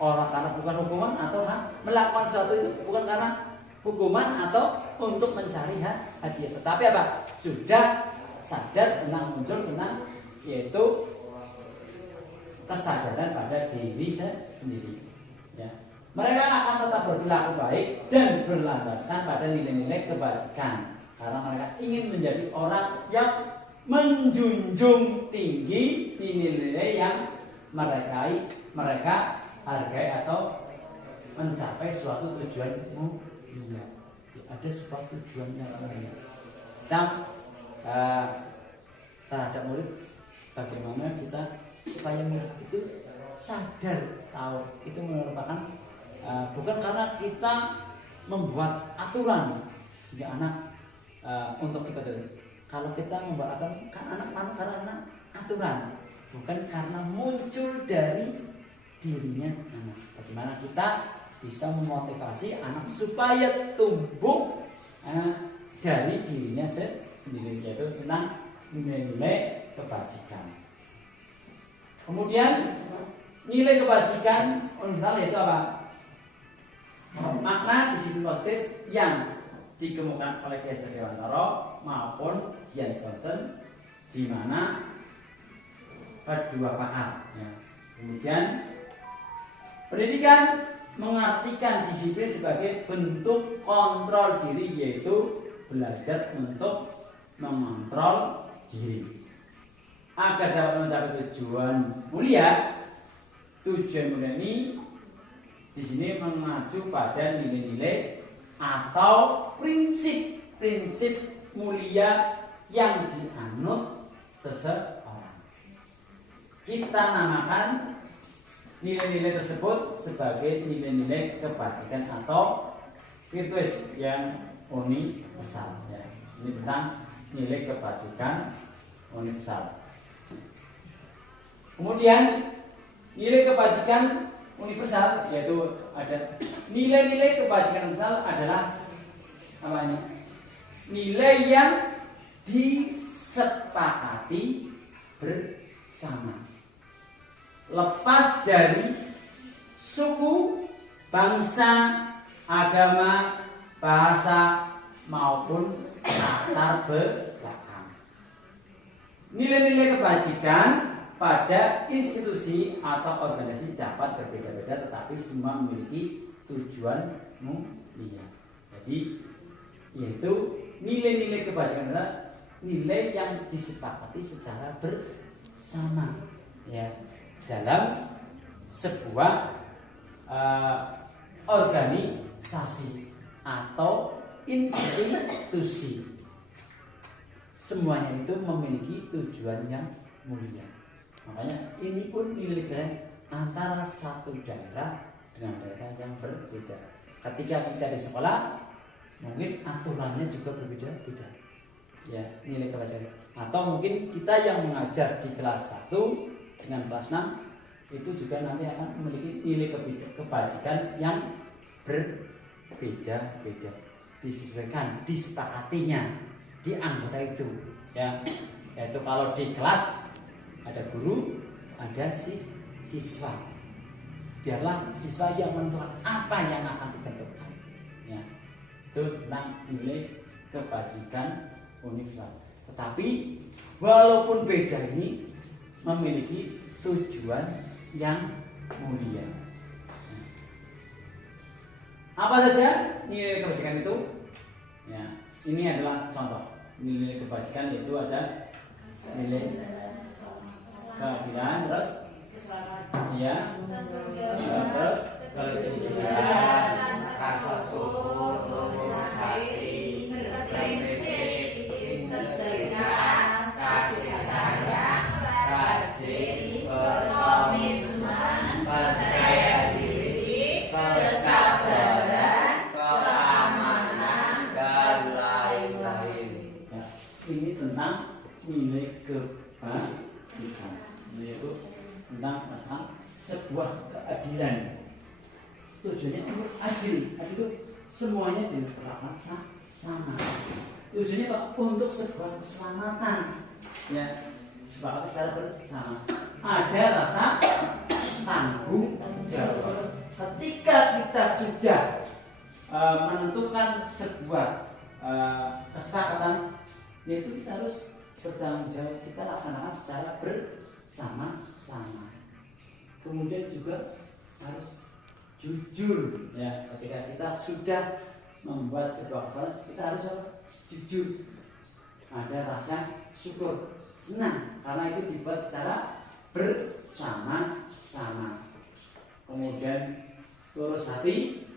orang karena bukan hukuman atau melakukan sesuatu itu bukan karena hukuman atau untuk mencari hadiah, tetapi apa? Sudah sadar tentang muncul tentang yaitu kesadaran pada diri sendiri. Ya. Mereka akan tetap berperilaku baik dan berlandaskan pada nilai-nilai kebajikan karena mereka ingin menjadi orang yang menjunjung tinggi nilai-nilai yang mereka hargai atau mencapai suatu tujuan mulia. Ada sebuah tujuan yang mulia. Dan terhadap murid, bagaimana kita supaya murid itu sadar tahu itu merupakan bukan karena kita membuat aturan sehingga anak untuk ikut itu. Kalau kita membuat aturan karena aturan, bukan karena muncul dari dirinya anak. Bagaimana kita bisa memotivasi anak supaya tumbuh dari dirinya sendiri, yaitu tentang nilai-nilai kebajikan. Kemudian nilai kebajikan universal yaitu apa? Makna disiplin positif yang dikemukakan oleh Ki Hajar Dewantara maupun Dian Johnson, di mana kedua pakar. Ya. Kemudian pendidikan mengartikan disiplin sebagai bentuk kontrol diri, yaitu belajar untuk mengontrol diri agar dapat mencapai tujuan mulia. Tujuan mulia ini di sini mengacu pada nilai-nilai atau prinsip-prinsip mulia yang dianut seseorang. Kita namakan nilai-nilai tersebut sebagai nilai-nilai kebajikan atau virtues yang universal. Ya. Ini tentang nilai kebajikan universal. Kemudian nilai kebajikan universal yaitu ada nilai-nilai kebajikan universal adalah apa ini? Nilai yang disepakati bersama, lepas dari suku, bangsa, agama, bahasa maupun latar belakang. Nilai-nilai kebajikan pada institusi atau organisasi dapat berbeda-beda, tetapi semua memiliki tujuan mulia. Jadi yaitu nilai-nilai kebajikan adalah nilai yang disepakati secara bersama, ya, dalam sebuah organisasi atau institusi. Semuanya itu memiliki tujuan yang mulia. Makanya ini pun nilai antara satu daerah dengan daerah yang berbeda. Ketika kita di sekolah, mungkin aturannya juga berbeda-beda. Ya, nilai kebajikan. Atau mungkin kita yang mengajar di kelas 1 dengan kelas 6 itu juga nanti akan memiliki nilai kebajikan yang berbeda-beda. Disesuaikan, disepakatinya di anggota itu. Ya, yaitu kalau di kelas ada guru, ada siswa. Biarlah siswa yang menentukan apa yang akan ditentukan. Ya, itu tentang nilai kebajikan universal. Tetapi walaupun beda ini memiliki tujuan yang mulia. Apa saja nilai kebajikan itu? Ya, ini adalah contoh nilai kebajikan, yaitu ada nilai keadilan, terus ya, terus rasa syukur, tulus hati, berprinsip, integritas, kasih sayang, rajin, berkomitmen, percaya diri, kesabaran, keamanan, dan lain-lain. ya, ini tentang nilai kebajikan, yaitu tentang masalah sebuah keadilan. Tujuannya untuk adil, itu semuanya diperlakukan sama. Tujuannya apa? Untuk sebuah keselamatan, ya, sepakat secara bersama. Ada rasa tanggung jawab. Ketika kita sudah menentukan sebuah kesepakatan, yaitu kita harus bertanggung jawab, kita laksanakan secara bersama-sama. Kemudian juga harus jujur, ya, ketika kita sudah membuat sebuah kesalahan, kita harus jujur. Ada rasa syukur, senang karena itu dibuat secara bersama-sama. Kemudian tulus hati,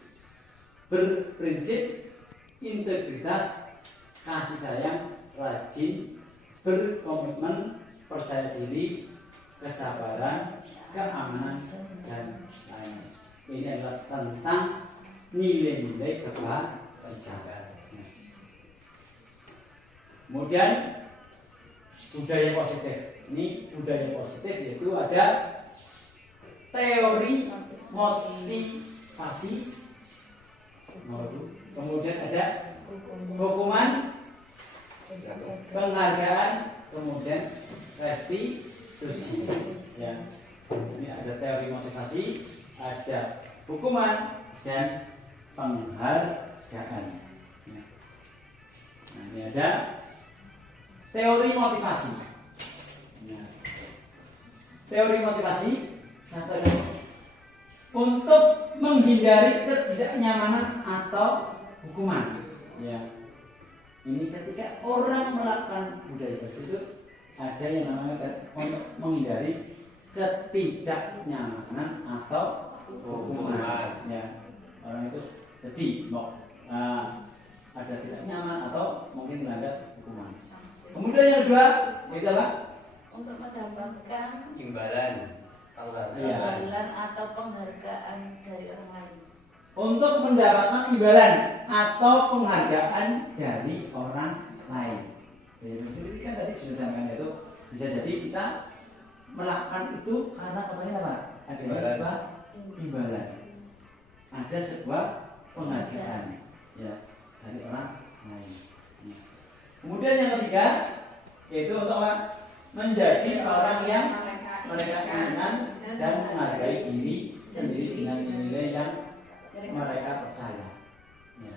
berprinsip, integritas, kasih sayang, rajin, berkomitmen, percaya diri, kesabaran, keamanan, dan lain-lain. Ini adalah tentang nilai-nilai kebajikan. Kemudian budaya positif. Ini budaya positif, yaitu ada teori motivasi, kemudian ada hukuman, penghargaan, kemudian restitusi. Ya. Ini ada teori motivasi, ada hukuman, dan penghargaan. Nah, ini ada teori motivasi. Nah, teori motivasi satu, untuk menghindari ketidaknyamanan atau hukuman. Ya. Ini ketika orang melakukan budaya itu ada yang namanya untuk menghindari ketidaknyamanan atau hukuman. Ya, orang itu jadi mau ada tidak nyaman atau mungkin melanggar hukuman. Kemudian yang kedua, itu apa? Untuk mendapatkan Imbalan, imbalan atau penghargaan dari orang lain. Untuk mendapatkan imbalan atau penghargaan dari orang lain. Jadi kan tadi sudah sampaikan, itu bisa jadi kita melakukan itu karena kepentingan apa? Ada sebuah imbalan, ada sebuah penghargaan, ya, dari orang lain. Kemudian yang ketiga, yaitu untuk apa? Menjadi orang yang mereka inginkan dan menghargai diri sendiri dengan nilai yang mereka percaya. Ya.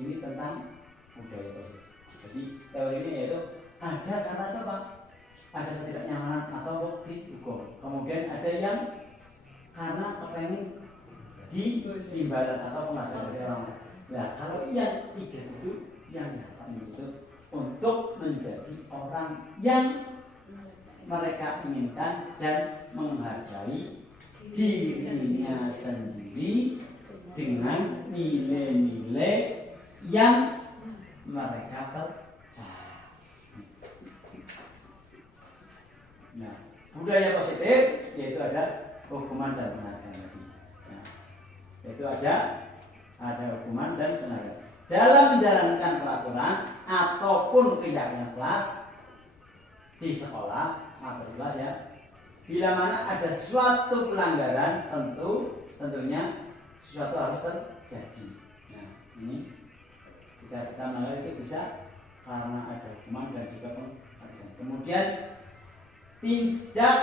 Ini tentang budaya positif. Jadi teori ini yaitu ada karena itu apa? Ada ketidaknyamanan atau dihukum. Kemudian ada yang karena kepengen diimbalan atau penghargaan dari orang lain. Nah, kalau yang tiga itu yang itu untuk menjadi orang yang mereka inginkan dan menghargai dirinya sendiri dengan nilai-nilai yang mereka percaya. Nah, budaya positif yaitu ada hukuman dan penghargaan. Nah, yaitu ada hukuman dan penghargaan. Dalam menjalankan peraturan ataupun keyakinan kelas di sekolah atau kelas, ya, bila mana ada suatu pelanggaran tentunya sesuatu harus terjadi. Nah, ini kita melanggar itu bisa karena ada hukuman dan juga penghargaan. Kemudian tindak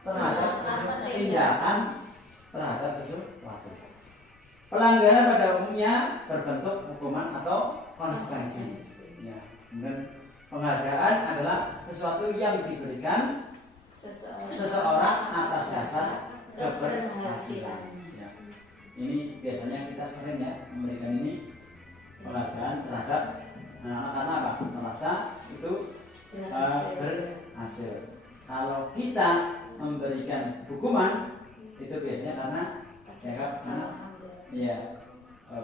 terhadap tindakan terhadap sesuatu. Pelanggaran pada umumnya berbentuk hukuman atau konsekuensi. Ya, kemudian Penghargaan adalah sesuatu yang diberikan seseorang atas dasar keberhasilan. Ya. Ini biasanya kita sering ya memberikan ini penghargaan terhadap anak-anak karena apa? Merasa itu berhasil. Kalau kita memberikan hukuman itu biasanya karena dianggap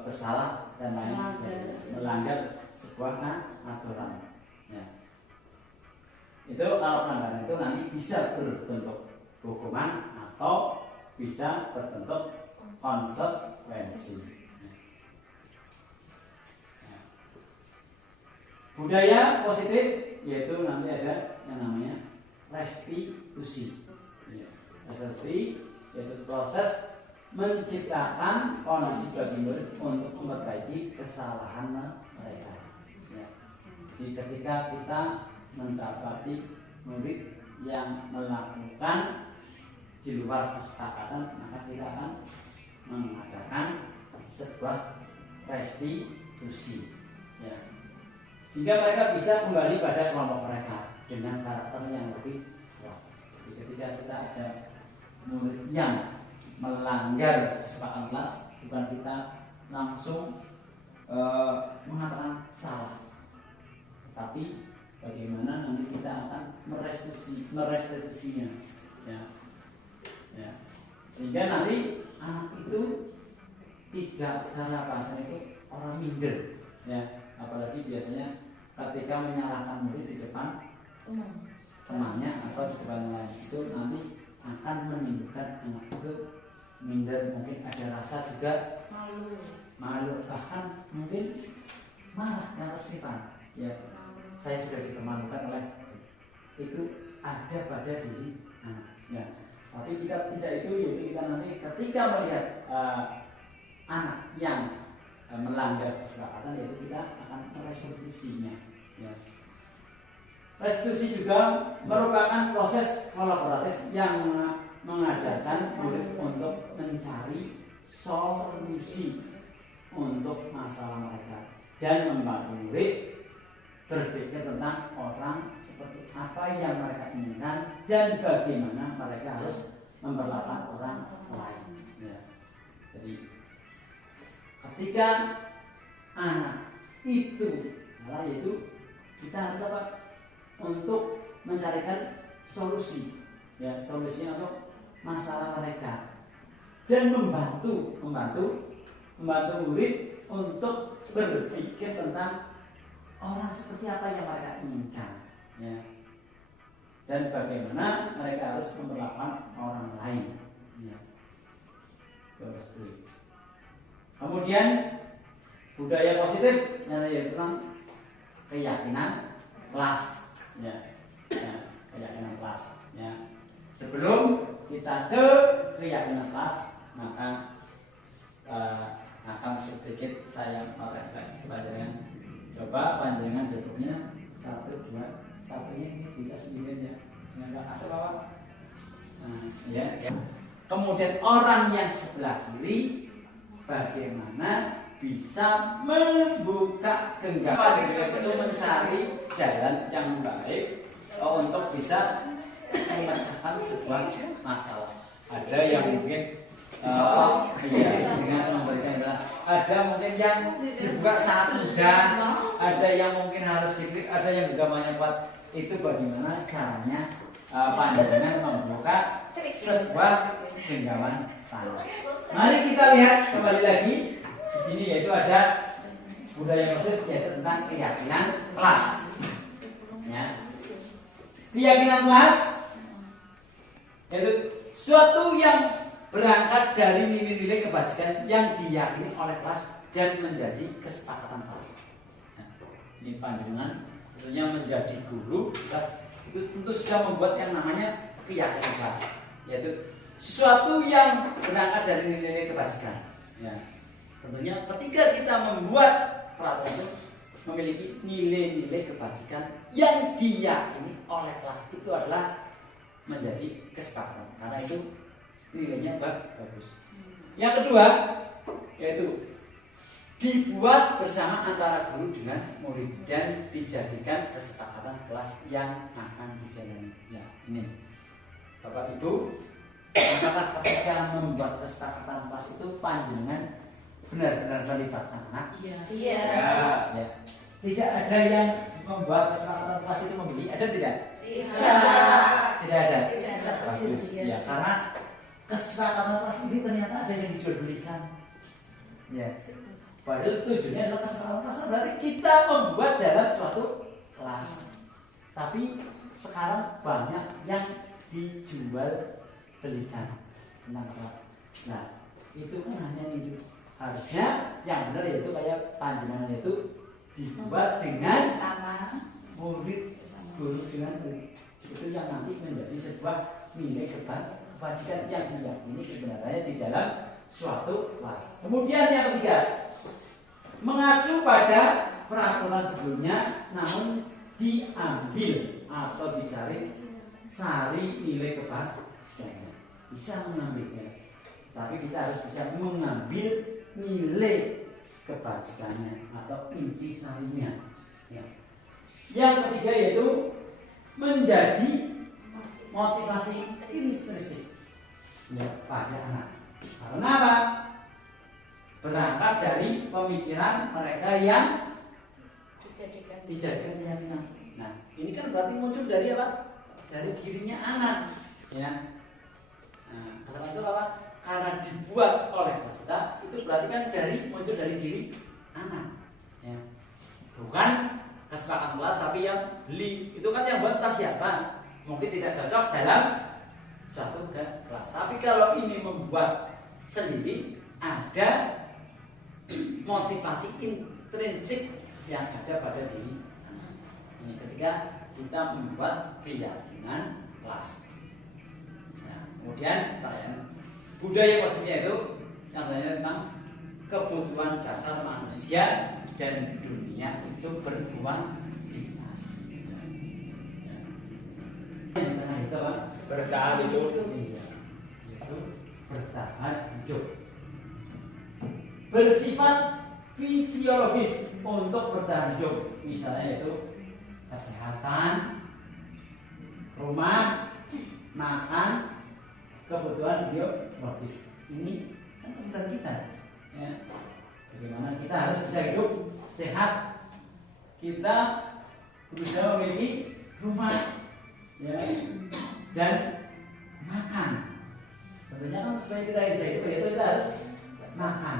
bersalah dan lain sebagainya, melanggar sebuah aturan. Ya. Itu kalau pelanggaran itu nanti bisa berbentuk hukuman atau bisa berbentuk konsekuensi. Ya. Budaya positif yaitu nanti ada yang namanya restitusi. Restitusi yaitu proses menciptakan kondisi bagi murid untuk memperbaiki kesalahan mereka. Ya. Jadi ketika kita mendapati murid yang melakukan di luar kesepakatan, maka kita akan mengadakan sebuah restitusi. Ya. Sehingga mereka bisa kembali pada kelompok mereka dengan karakter yang lebih kuat. Ketika kita ada murid yang melanggar kesepakatan kelas, bukan kita langsung mengatakan salah, tapi bagaimana nanti kita akan merestitusinya, ya. Ya. Sehingga nanti anak itu tidak cara bahasa itu orang minder, ya. Apalagi biasanya ketika menyalahkan murid di depan temannya atau di depan lain, itu nanti akan menimbulkan anak itu minder, mungkin ada rasa juga malu, bahkan mungkin marah dan tersifat. Ya, saya sudah dipermalukan oleh itu ada pada diri anak. Ya, tapi jika tidak itu, yaitu kita nanti ketika melihat anak yang melanggar kesepakatan, yaitu kita akan merestitusinya. Ya. Restitusi juga merupakan proses kolaboratif yang mengajarkan murid untuk mencari solusi untuk masalah mereka dan membantu murid berpikir tentang orang seperti apa yang mereka inginkan dan bagaimana mereka harus memperlakukan orang lain. Ya. Jadi ketika anak itu yaitu kita harus apa? Untuk mencarikan solusi, ya, solusi untuk masalah mereka dan membantu murid untuk berpikir tentang orang seperti apa yang mereka inginkan, ya, dan bagaimana mereka harus memperlakukan orang lain, ya. Kemudian budaya positif yaitu tentang keyakinan kelas. Ya, keyakinan kelas. Ya. Sebelum kita ke keyakinan kelas, maka akan sedikit saya merefleksi panjenengan. Coba panjenengan duduknya 1, 2, satunya ini kita sendirian ya, dengan asal bawah. Ya. Kemudian orang yang sebelah kiri, bagaimana bisa membuka genggaman itu mencari jalan yang baik untuk bisa memecahkan sebuah masalah. Ada yang mungkin dengan memberikan jalan, ada mungkin yang dibuka sangat mudah, ada yang mungkin harus diklik, ada yang genggamannya kuat. Itu bagaimana caranya panjenengan membuka sebuah genggaman tanah. Mari kita lihat kembali lagi. Di sini yaitu ada budaya positif yaitu tentang keyakinan kelas. Ya. Keyakinan kelas yaitu suatu yang berangkat dari nilai-nilai kebajikan yang diyakini oleh kelas dan menjadi kesepakatan kelas. Nah, ini panjenengan tentunya menjadi guru kelas itu tentu sudah membuat yang namanya keyakinan kelas, yaitu sesuatu yang berangkat dari nilai-nilai kebajikan. Ya. Tentunya ketika kita membuat peraturan itu memiliki nilai-nilai kebajikan yang diyakini oleh kelas, itu adalah menjadi kesepakatan karena itu nilainya bagus. Yang kedua yaitu dibuat bersama antara guru dengan murid dan dijadikan kesepakatan kelas yang akan dijalani. Ya, ini Bapak Ibu, apakah ketika membuat kesepakatan kelas itu panjenengan benar-benar melibatkan anak? Iya. Ya. Tidak ada yang membuat kesepakatan kelas itu membeli, ada tidak? Tidak ada. Bagus. Ya, karena kesepakatan kelas ini ternyata ada yang dijual belikan. Ya. Padahal tujuannya adalah kesepakatan kelas, berarti kita membuat dalam suatu kelas. Tapi sekarang banyak yang dijual belikan. Nah, itu kan hanya itu. Harusnya yang benar yaitu kayak panjenengan itu dibuat dengan sama murid guru dengan murid. Itu yang nanti menjadi sebuah nilai kebajikan yang diyakini kebenarannya di dalam suatu kelas. Kemudian yang ketiga, mengacu pada peraturan sebelumnya, namun diambil atau dicari sari nilai kebajikannya. Bisa mengambilnya, tapi kita harus bisa mengambil nilai kebajikannya atau inti sarinya. Ya. Yang ketiga yaitu menjadi motivasi intrinsik ya, pada anak. Karena apa? Berangkat dari pemikiran mereka yang dijadikan keyakinan. Nah, ini kan berarti muncul dari apa? Dari dirinya anak. Ya. Nah, kesalahan itu apa? Karena dibuat oleh kita, itu berarti kan muncul dari diri anak. Ya. Bukan kesepakatan kelas, tapi yang beli. Itu kan yang buat tas siapa? Mungkin tidak cocok dalam suatu kelas. Tapi kalau ini membuat sendiri, ada motivasi intrinsik yang ada pada diri anak. Ini ketika kita membuat keyakinan kelas. Nah, kemudian budaya positifnya itu yang saya tentang kebutuhan dasar manusia dan dunia itu berkualitas. Yang tengah itu apa? Bertahan hidup. Itu bertahan hidup. Bersifat fisiologis untuk bertahan hidup. Misalnya itu kesehatan, rumah, makan, kebutuhan biologis. Ini kan kebutuhan kita. Ya. Bagaimana kita harus bisa hidup sehat. Kita berusaha memiliki rumah, ya, dan makan. Tentunya kan supaya kita bisa hidup, yaitu kita harus makan.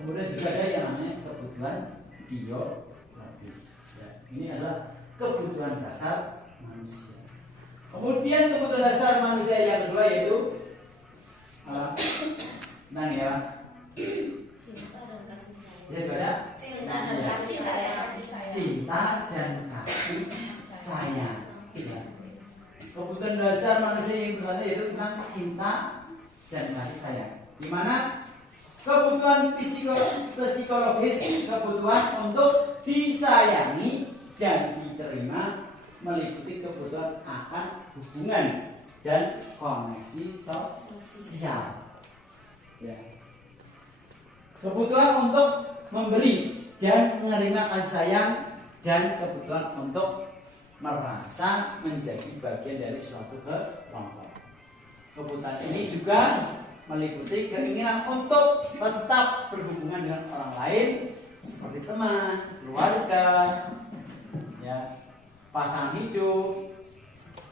Kemudian juga ada yang namanya kebutuhan biologis. Ya, ini adalah kebutuhan dasar manusia. Kemudian kebutuhan dasar manusia yang kedua yaitu cinta dan kasih sayang. Cinta dan kasih sayang. Ya. Kebutuhan dasar manusia yang kedua yaitu tentang cinta dan kasih sayang. Di mana kebutuhan psikologis, kebutuhan untuk disayangi dan diterima meliputi kebutuhan akan hubungan dan koneksi sosial. Ya. Kebutuhan untuk memberi dan menerima kasih sayang dan kebutuhan untuk merasa menjadi bagian dari suatu kelompok. Kebutuhan ini juga meliputi keinginan untuk tetap berhubungan dengan orang lain seperti teman, keluarga, ya, pasangan hidup,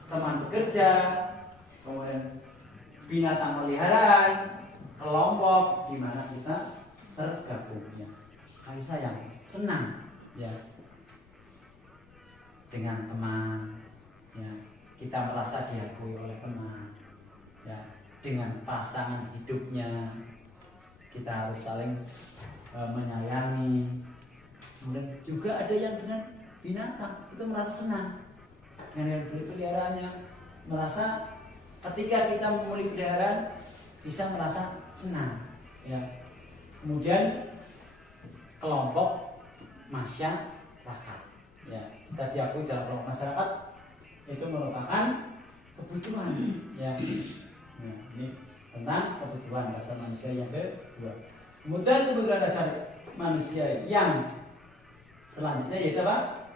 teman bekerja, kemudian binatang peliharaan, kelompok di mana kita tergabungnya. Kasih sayang, senang, ya, dengan teman, ya, kita merasa diakui oleh teman, ya, dengan pasangan hidupnya kita harus saling menyayangi. Kemudian juga ada yang dengan binatang itu merasa senang dengan peliharaannya, merasa ketika kita memiliki peliharaan bisa merasa senang, ya. Kemudian kelompok masyarakat, ya, kita diakui dalam kelompok masyarakat itu merupakan kebutuhan, ya. Nah, ini tentang kebutuhan dasar manusia yang kedua. Kemudian kebutuhan dasar manusia yang selanjutnya yaitu apa?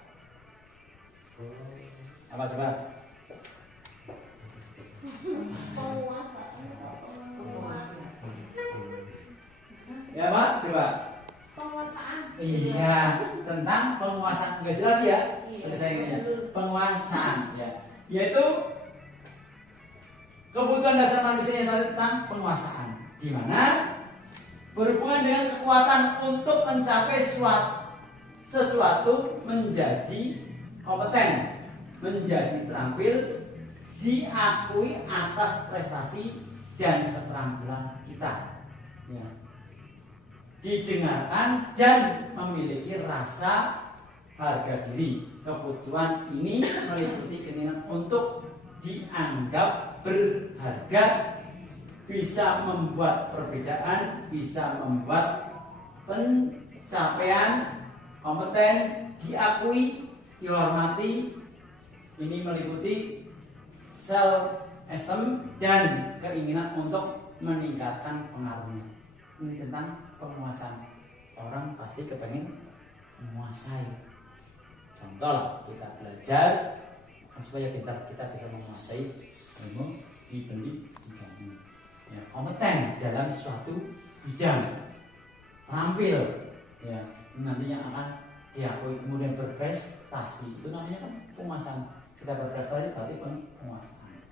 Apa coba? Ya Pak, coba. Penguasaan. Iya, tentang penguasaan. Nggak jelas ya? Selesainya. Penguasaan, ya. Yaitu kebutuhan dasar manusia yang tentang penguasaan. Di mana berhubungan dengan kekuatan untuk mencapai sesuatu menjadi kompeten, menjadi terampil, diakui atas prestasi dan keterampilan kita. Ya. Didengarkan dan memiliki rasa harga diri. Kebutuhan ini meliputi keinginan untuk dianggap berharga, bisa membuat perbedaan, bisa membuat pencapaian kompeten, diakui, dihormati. Ini meliputi self esteem dan keinginan untuk meningkatkan pengaruhnya. Ini tentang penguasaan. Orang pasti kepengen menguasai. Contoh lah, kita belajar supaya kita bisa menguasai ilmu di pendidikan. Ya, kompeten dalam suatu bidang, terampil, ya, nantinya akan diakui, kemudian berprestasi. Itu namanya kan penguasaan. Kita berprestasi berarti penguasaan.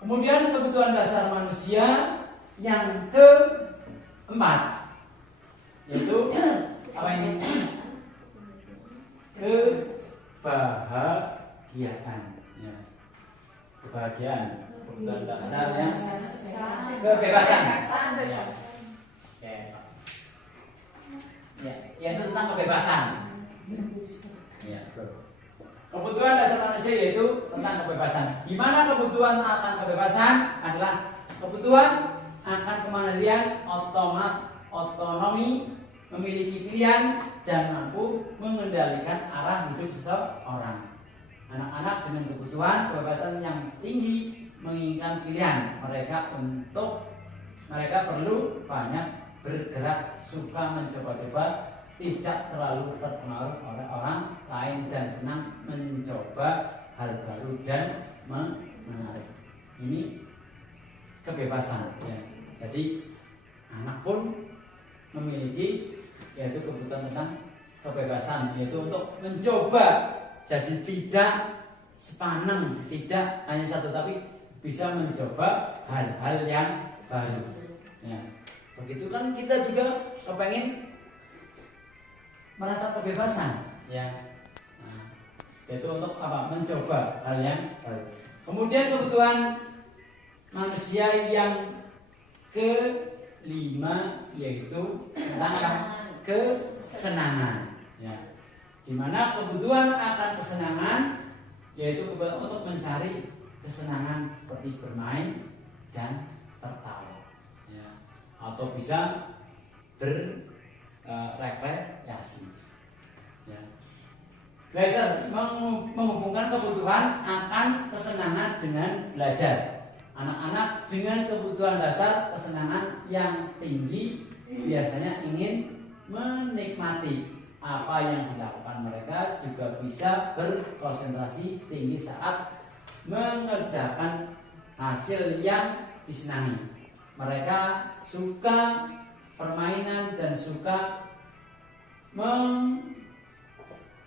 Kemudian kebutuhan dasar manusia yang keempat yaitu apa ini? Kebahagiaan. Ya. Kebahagiaan. Kebutuhan dasar yang kebebasan. Ya. Ya, yaitu tentang kebebasan. Ya, kebutuhan dasar manusia yaitu tentang kebebasan. Di mana kebutuhan akan kebebasan adalah kebutuhan akan kemandirian, otonomi, memiliki pilihan dan mampu mengendalikan arah hidup seseorang. Anak-anak dengan kebutuhan kebebasan yang tinggi menginginkan pilihan. Mereka perlu banyak bergerak, suka mencoba-coba, tidak terlalu terpengaruh oleh orang lain dan senang mencoba hal baru dan menarik. Ini kebebasan. Ya. Jadi anak pun memiliki yaitu kebutuhan tentang kebebasan, yaitu untuk mencoba. Jadi tidak sepaneng, tidak hanya satu, tapi bisa mencoba hal-hal yang baru. Ya. Begitu kan kita juga kepengen merasa kebebasan, ya. Nah, yaitu untuk apa? Mencoba hal yang baru. Kemudian kebutuhan manusia yang kelima yaitu tentang kesenangan, ya. Dimana kebutuhan akan kesenangan yaitu kebutuhan untuk mencari kesenangan seperti bermain dan tertawa, ya. Atau bisa berrekreasi, ya. Belajar menghubungkan kebutuhan akan kesenangan dengan belajar. Anak-anak dengan kebutuhan dasar kesenangan yang tinggi biasanya ingin menikmati apa yang dilakukan. Mereka juga bisa berkonsentrasi tinggi saat mengerjakan hasil yang disenangi. Mereka suka permainan dan suka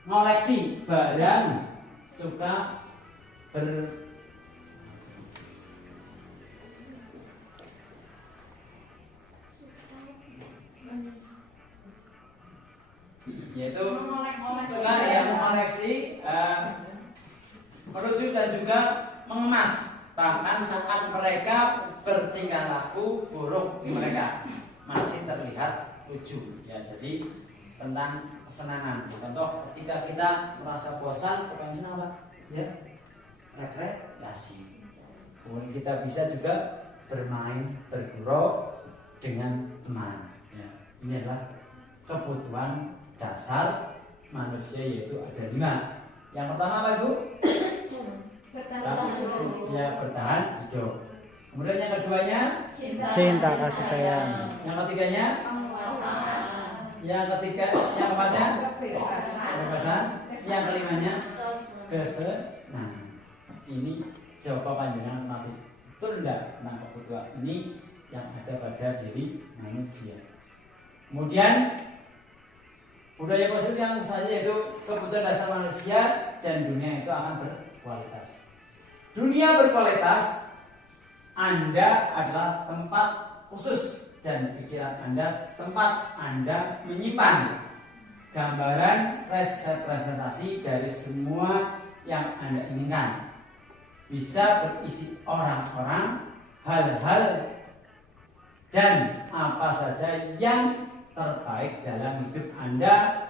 mengoleksi barang, suka yaitu suka yang mengoleksi, merujuk dan juga mengemas. Bahkan saat mereka bertingkah laku buruk, mereka masih terlihat lucu, ya. Jadi tentang kesenangan. Contoh ketika kita merasa bosan, kepengen senang apa? Ya, rekreasi. Kemudian kita bisa juga bermain, bergurau dengan teman. Ya, ini adalah kebutuhan dasar manusia, yaitu ada 5. Yang pertama apa, Ibu? Ya, bertahan hidup. Kemudian yang keduanya cinta kasih sayang. Yang ketiganya Yang ketiga, yang keempatnya kebebasan. Yang kelimanya kesenangan. Ini jawaban panjenengan nanti betul enggak tentang kebutuhan ini yang ada pada diri manusia. Kemudian budaya positif yang saja yaitu kebutuhan dasar manusia dan dunia itu akan berkualitas. Dunia berkualitas, Anda adalah tempat khusus dan pikiran Anda tempat Anda menyimpan gambaran representasi dari semua yang Anda inginkan. Bisa berisi orang-orang, hal-hal, dan apa saja yang terbaik dalam hidup Anda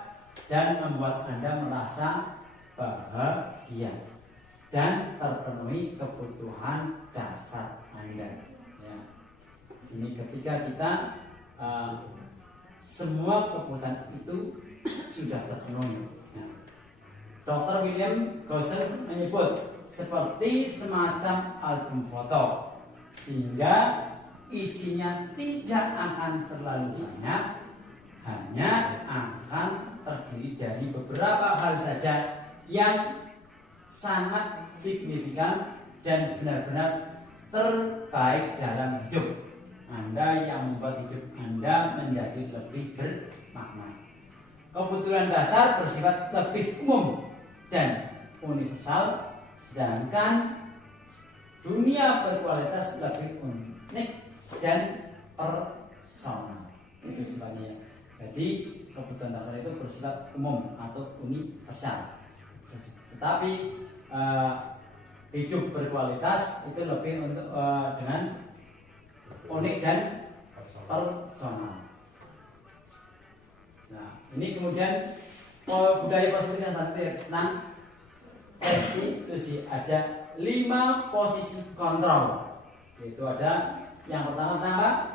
dan membuat Anda merasa bahagia dan terpenuhi kebutuhan dasar Anda. Ya. Ini ketika kita semua kebutuhan itu sudah terpenuhi. Ya. Dr. William Gosling menyebut seperti semacam album foto, sehingga isinya tidak akan terlalu banyak, hanya akan terdiri dari beberapa hal saja yang sangat signifikan dan benar-benar terbaik dalam hidup Anda, yang membuat hidup Anda menjadi lebih bermakna. Kebutuhan dasar bersifat lebih umum dan universal, sedangkan dunia berkualitas lebih unik dan personal. Itu sifatnya. Jadi kebutuhan dasar itu bersifat umum atau universal. Tetapi hidup berkualitas itu lebih untuk dengan unik dan personal. Nah, ini kemudian budaya positif yang tentang restitusi. Ada 5 posisi kontrol. Yaitu ada yang pertama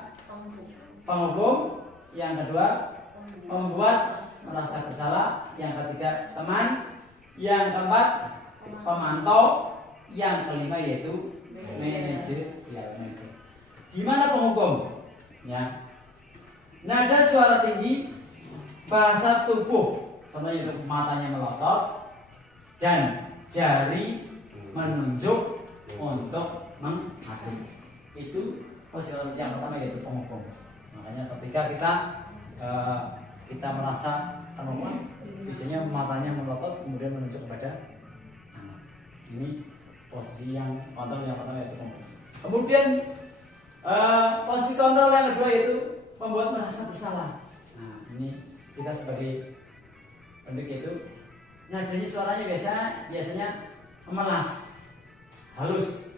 penghukum, yang kedua membuat merasa bersalah, yang ketiga teman, yang keempat pemantau, yang kelima yaitu manajer. Ya, manajer. Gimana penghukum? Ya. Nada suara tinggi, bahasa tubuh, contohnya itu matanya melotot dan jari menunjuk untuk menghakimi. Itu posisi yang pertama yaitu penghukum. Makanya ketika kita merasa terluka, biasanya matanya melotot kemudian menunjuk kepada anak. Ini posisi yang kontrol yang pertama yaitu penghukum. Kemudian posisi kontrol yang kedua yaitu membuat merasa bersalah. Nah, ini kita sebagai pendidik itu nadanya suaranya biasanya memelas, halus,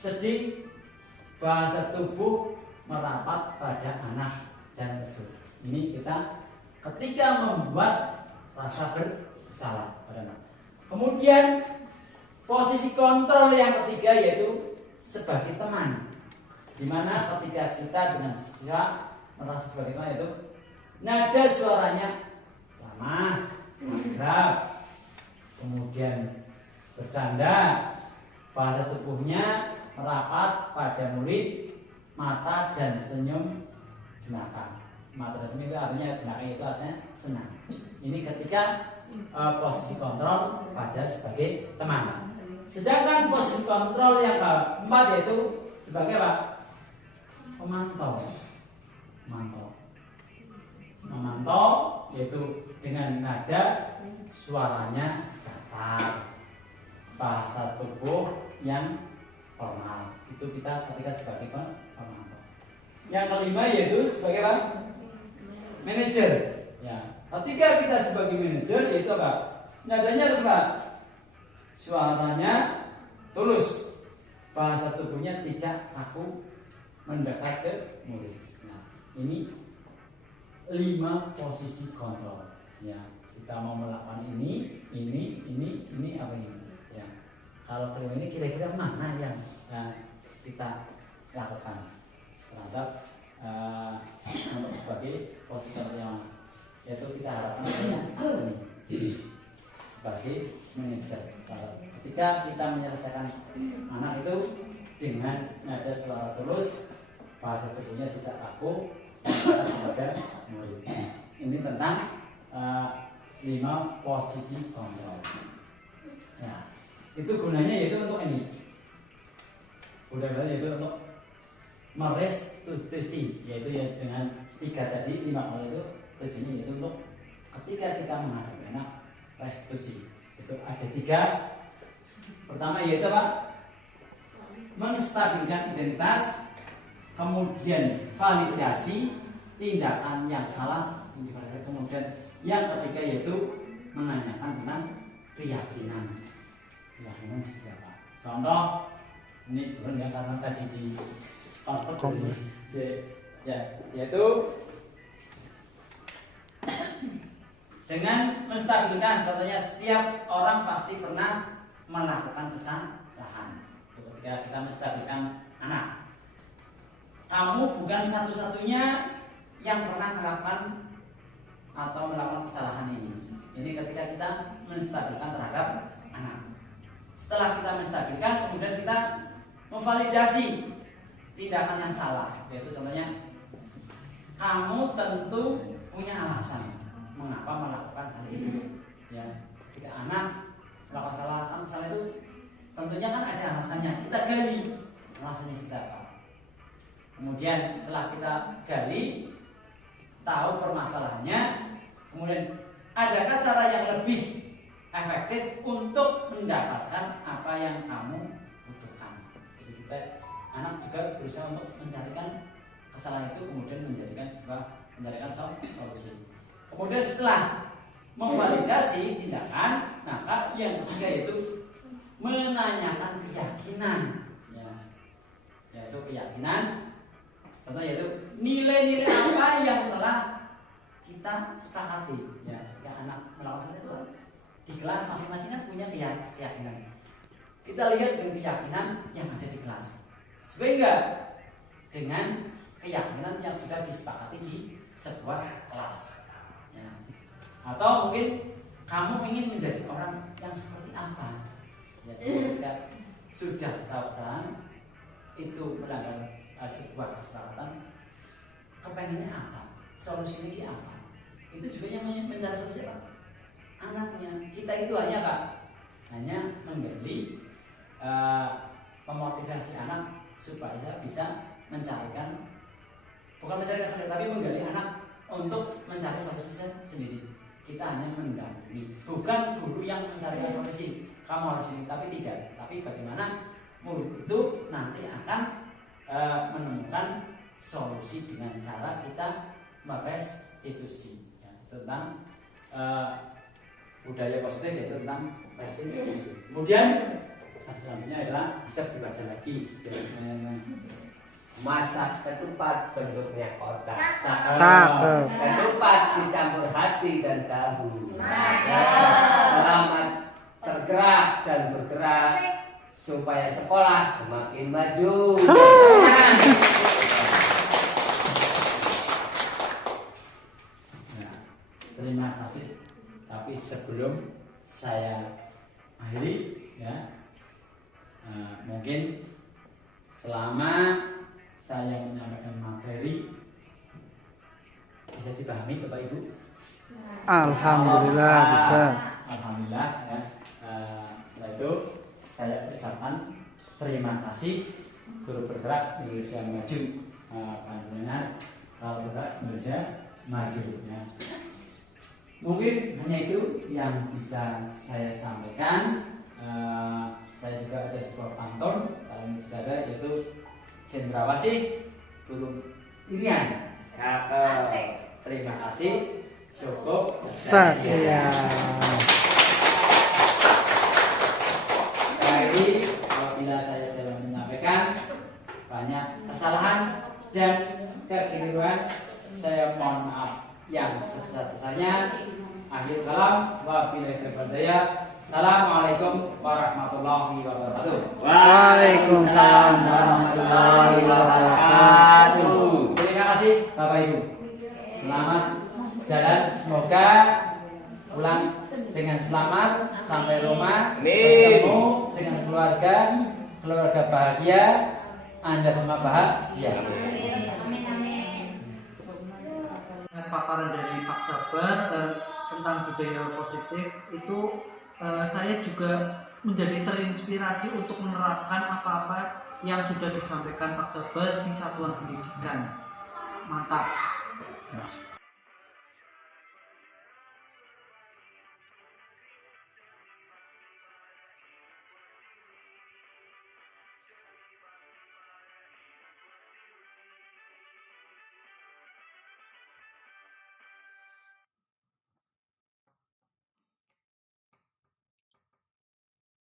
sedih, bahasa tubuh merapat pada anak dan lesu. Ini kita ketika membuat rasa bersalah pada anak. Kemudian posisi kontrol yang ketiga yaitu sebagai teman, di mana ketika kita dengan siswa merasa sebagai teman itu nada suaranya ramah, akrab, kemudian bercanda, bahasa tubuhnya merapat pada murid, mata dan senyum jenaka. Mata dan senyum itu artinya jenaka, itu artinya senang. Ini ketika posisi kontrol pada sebagai teman. Sedangkan posisi kontrol yang keempat yaitu sebagai apa? Pemantau. Memantau yaitu dengan nada suaranya datar, bahasa tubuh yang formal. Itu kita ketika sebagai pemantau. Yang kelima yaitu sebagai apa? Manajer. Ya. Ketika kita sebagai manajer yaitu apa? Nadanya harus apa? Suaranya tulus, bahasa tubuhnya tidak kaku mendekat ke murid. Nah, ini 5 posisi kontrol. Ya, kita mau melakukan ini apa ini? Ya. Kalau kelima ini kira-kira mana yang kita lakukan terhadap untuk sebagai posisi kontrol yang yaitu kita harapkan sebagai manajer. Ketika kita menyelesaikan anak itu dengan nada suara tulus, bahasa tubuhnya tidak kaku kepada murid. ini tentang 5 posisi kontrol. Nah, itu gunanya yaitu untuk ini. Gunanya yaitu untuk merestitusi, yaitu ya dengan 3 tadi 5 hal itu tujuannya yaitu untuk ketika kita menghadapi anak restitusi. Itu ada 3. Pertama yaitu apa? Menstabilkan identitas, kemudian validasi tindakan yang salah, kemudian yang ketiga yaitu menanyakan tentang keyakinan seperti apa. Contoh ini bukan ya karena tadi di ya, yaitu dengan menstabilkan. Contohnya setiap orang pasti pernah melakukan kesalahan. Ketika kita menstabilkan anak, kamu bukan satu-satunya yang pernah melakukan atau melakukan kesalahan ini. Ini ketika kita menstabilkan terhadap anak. Setelah kita menstabilkan, kemudian kita memvalidasi tindakan yang salah. Yaitu contohnya, kamu tentu punya alasan mengapa melakukan hal itu. Ya, ketika anak melakukan salah itu tentunya kan ada alasannya. Kita gali alasannya seperti apa. Kemudian setelah kita gali, tahu permasalahannya, kemudian adakah cara yang lebih efektif untuk mendapatkan apa yang kamu butuhkan. Jadi kita anak juga berusaha untuk mencarikan kesalahan itu, kemudian mencarikan solusi. Kemudian setelah memvalidasi tindakan, maka yang ketiga yaitu menanyakan keyakinan, ya, yaitu keyakinan. Contoh yaitu nilai-nilai apa yang telah kita sepakati. Ya, yang anak melakukan itu di kelas masing-masing kan punya keyakinan. Kita lihat dengan keyakinan yang ada di kelas. Sehingga dengan keyakinan yang sudah disepakati di sebuah kelas. Ya. Atau mungkin kamu ingin menjadi orang yang seperti apa? Ya, ketika sudah tahu kesalahan itu melanggar sebuah kesepakatan, kepengennya apa? Solusinya apa? Itu juga yang mencari solusi apa? Anaknya. Kita itu hanya menggali memotivasi anak supaya bisa mencarikan, bukan mencarikan solusi, tapi menggali anak untuk mencari solusi sendiri. Kita hanya mendampingi, bukan guru yang mencarikan solusi. Kamu harus ini, tapi tidak. Tapi bagaimana murid itu nanti akan menemukan solusi dengan cara kita merestitusi, ya, tentang budaya positif, yaitu tentang restitusi. Kemudian selanjutnya adalah bisa dibaca lagi. Masak ketupat bentuknya kotak. Cakep. Ketupat dicampur hati dan tahu. Selamat tergerak dan bergerak supaya sekolah semakin maju. Nah, terima kasih. Tapi sebelum saya akhiri, ya, mungkin selama saya menyampaikan materi bisa dipahami Bapak Ibu? Alhamdulillah bisa. Alhamdulillah, ya. Setelah itu saya ucapkan terima kasih Guru Bergerak Indonesia Maju, panjenengan Kalau Bergerak Indonesia Maju, ya. Mungkin hanya itu yang bisa saya sampaikan. Saya juga ada sebuah pantun kalian sudah ada, yaitu Cendrawasih Guru Irian. Terima kasih. Cukup Sekian. Jadi apabila saya telah menyampaikan banyak kesalahan dan kekeliruan, saya mohon maaf yang sebesar-besarnya. Akhir kalam, wabillahi taufiq. Assalamualaikum warahmatullahi wabarakatuh. Waalaikumsalam warahmatullahi wabarakatuh. Terima kasih Bapak Ibu. Selamat jalan, semoga pulang dengan selamat sampai rumah, bertemu dengan keluarga bahagia, Anda semua bahagia. Amin, amin. paparan dari Pak Sabar tentang budaya positif itu saya juga menjadi terinspirasi untuk menerapkan apa-apa yang sudah disampaikan Pak Sabar di satuan pendidikan. Mantap.